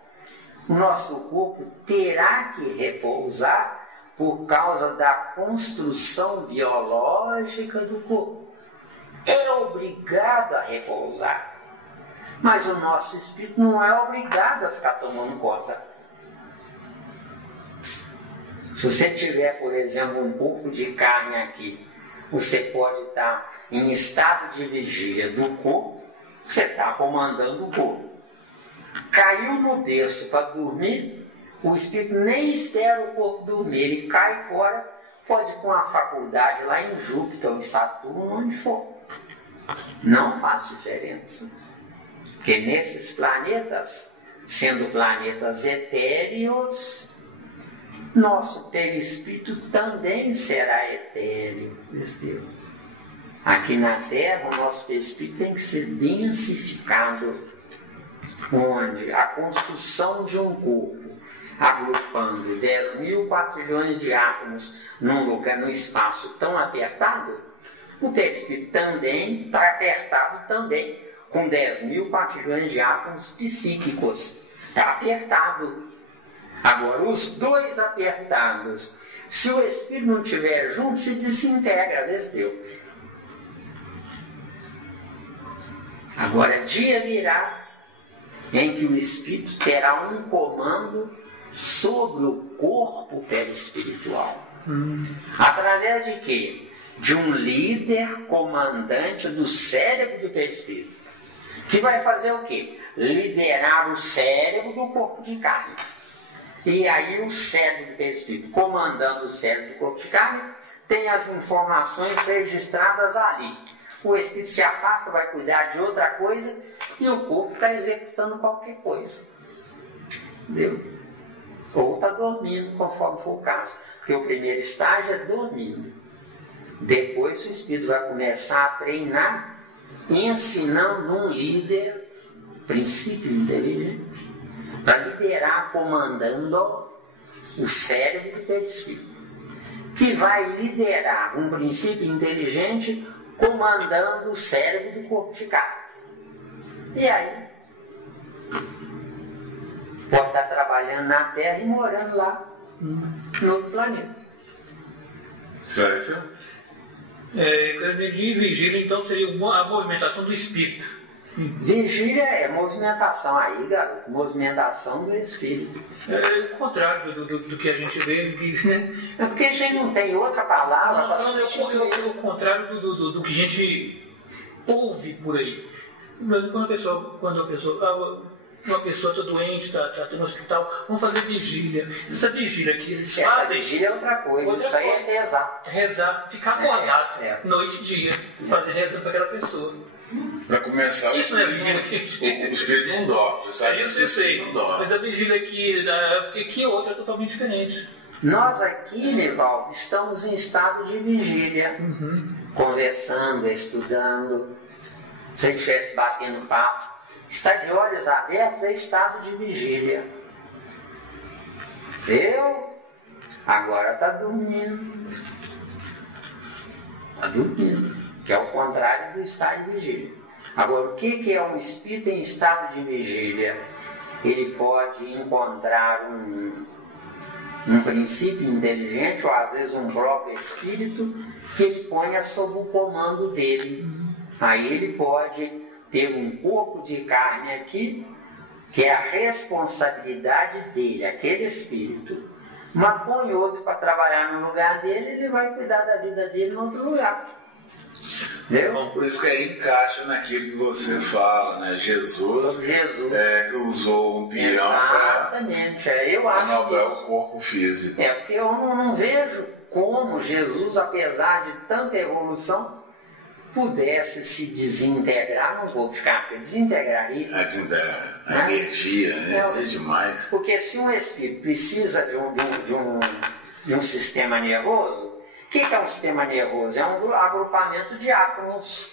o nosso corpo terá que repousar por causa da construção biológica do corpo. É obrigado a repousar. Mas o nosso espírito não é obrigado a ficar tomando conta. Se você tiver, por exemplo, um corpo de carne aqui, você pode estar em estado de vigília do corpo, você está comandando o corpo. Caiu no berço para dormir, o espírito nem espera o corpo dormir, ele cai fora, pode ir com a faculdade lá em Júpiter ou em Saturno, onde for. Não faz diferença. Porque nesses planetas, sendo planetas etéreos, nosso perispírito também será etéreo, diz Deus. Aqui na Terra, o nosso perispírito tem que ser densificado, onde a construção de um corpo, agrupando 10.000 quatrilhões de átomos num espaço tão apertado, o perispírito também está apertado também, com 10.000 quatrilhões de átomos psíquicos. Está apertado. Agora, os dois apertados, se o espírito não estiver junto, se desintegra, vê Deus. Agora, dia virá em que o espírito terá um comando sobre o corpo perispiritual. Através de quê? De um líder comandante do cérebro do perispírito, que vai fazer o quê? Liderar o cérebro do corpo de carne. E aí o cérebro do perispírito, comandando o cérebro do corpo de carne, tem as informações registradas ali. O espírito se afasta, vai cuidar de outra coisa, e o corpo está executando qualquer coisa. Entendeu? Ou está dormindo, conforme for o caso. Porque o primeiro estágio é dormindo. Depois o espírito vai começar a treinar, ensinando um líder, princípio inteligente, para liderar, comandando o cérebro do perispírito, que vai liderar um princípio inteligente comandando o cérebro do corpo de carne. E aí, pode estar trabalhando na Terra e morando lá, no outro planeta. Esclareceu? De vigília, então, seria a movimentação do espírito. Vigília é movimentação aí, garoto, movimentação do espírito. É o contrário do que a gente vê, né? É porque a gente não tem outra palavra para substituir. É o contrário do que a gente ouve por aí. Quando uma pessoa está doente, está no hospital, vamos fazer vigília. Essa vigília que eles fazem... Essa vigília é outra coisa, isso aí é rezar. Rezar, ficar acordado, noite e dia, fazer reza para aquela pessoa. Para começar, isso não é vigília o espírito não dorme. É isso eu sei, mas a vigília aqui é outra totalmente diferente. Nós aqui, Nivaldo, estamos em estado de vigília, conversando, estudando. Se a gente estivesse batendo papo, está de olhos abertos é estado de vigília. Eu agora está dormindo. Está dormindo, que é o contrário do estado de vigília. Agora, o que é um espírito em estado de vigília? Ele pode encontrar um princípio inteligente, ou às vezes um próprio espírito, que ele ponha sob o comando dele. Aí ele pode ter um corpo de carne aqui, que é a responsabilidade dele, aquele espírito. Mas põe outro para trabalhar no lugar dele, ele vai cuidar da vida dele em outro lugar. Entendeu? Bom, por isso que aí encaixa naquilo que você fala, né? Jesus que usou um peão para manobrar o corpo físico. É porque eu não vejo como Jesus, apesar de tanta evolução, pudesse se desintegrar num corpo de carne, porque desintegraria. A energia, né? É demais. Porque se um espírito precisa de um sistema nervoso, o que é um sistema nervoso? É um agrupamento de átomos.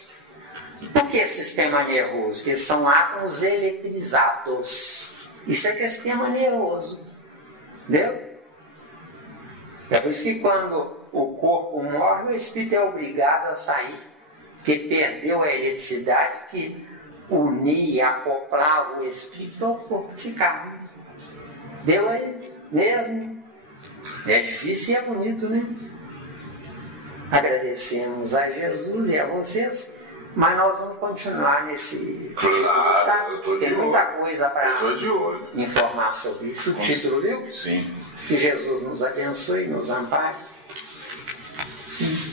Por que sistema nervoso? Porque são átomos eletrizados. Isso é que é sistema nervoso. Entendeu? É por isso que quando o corpo morre, o espírito é obrigado a sair, porque perdeu a eletricidade que unia, acoplava o espírito ao corpo de carne. Deu aí mesmo. É difícil e é bonito, né? Agradecemos a Jesus e a vocês, mas nós vamos continuar nesse título, sabe? Tem muita coisa para informar sobre isso. O título, viu? Sim. Que Jesus nos abençoe e nos ampare. Sim.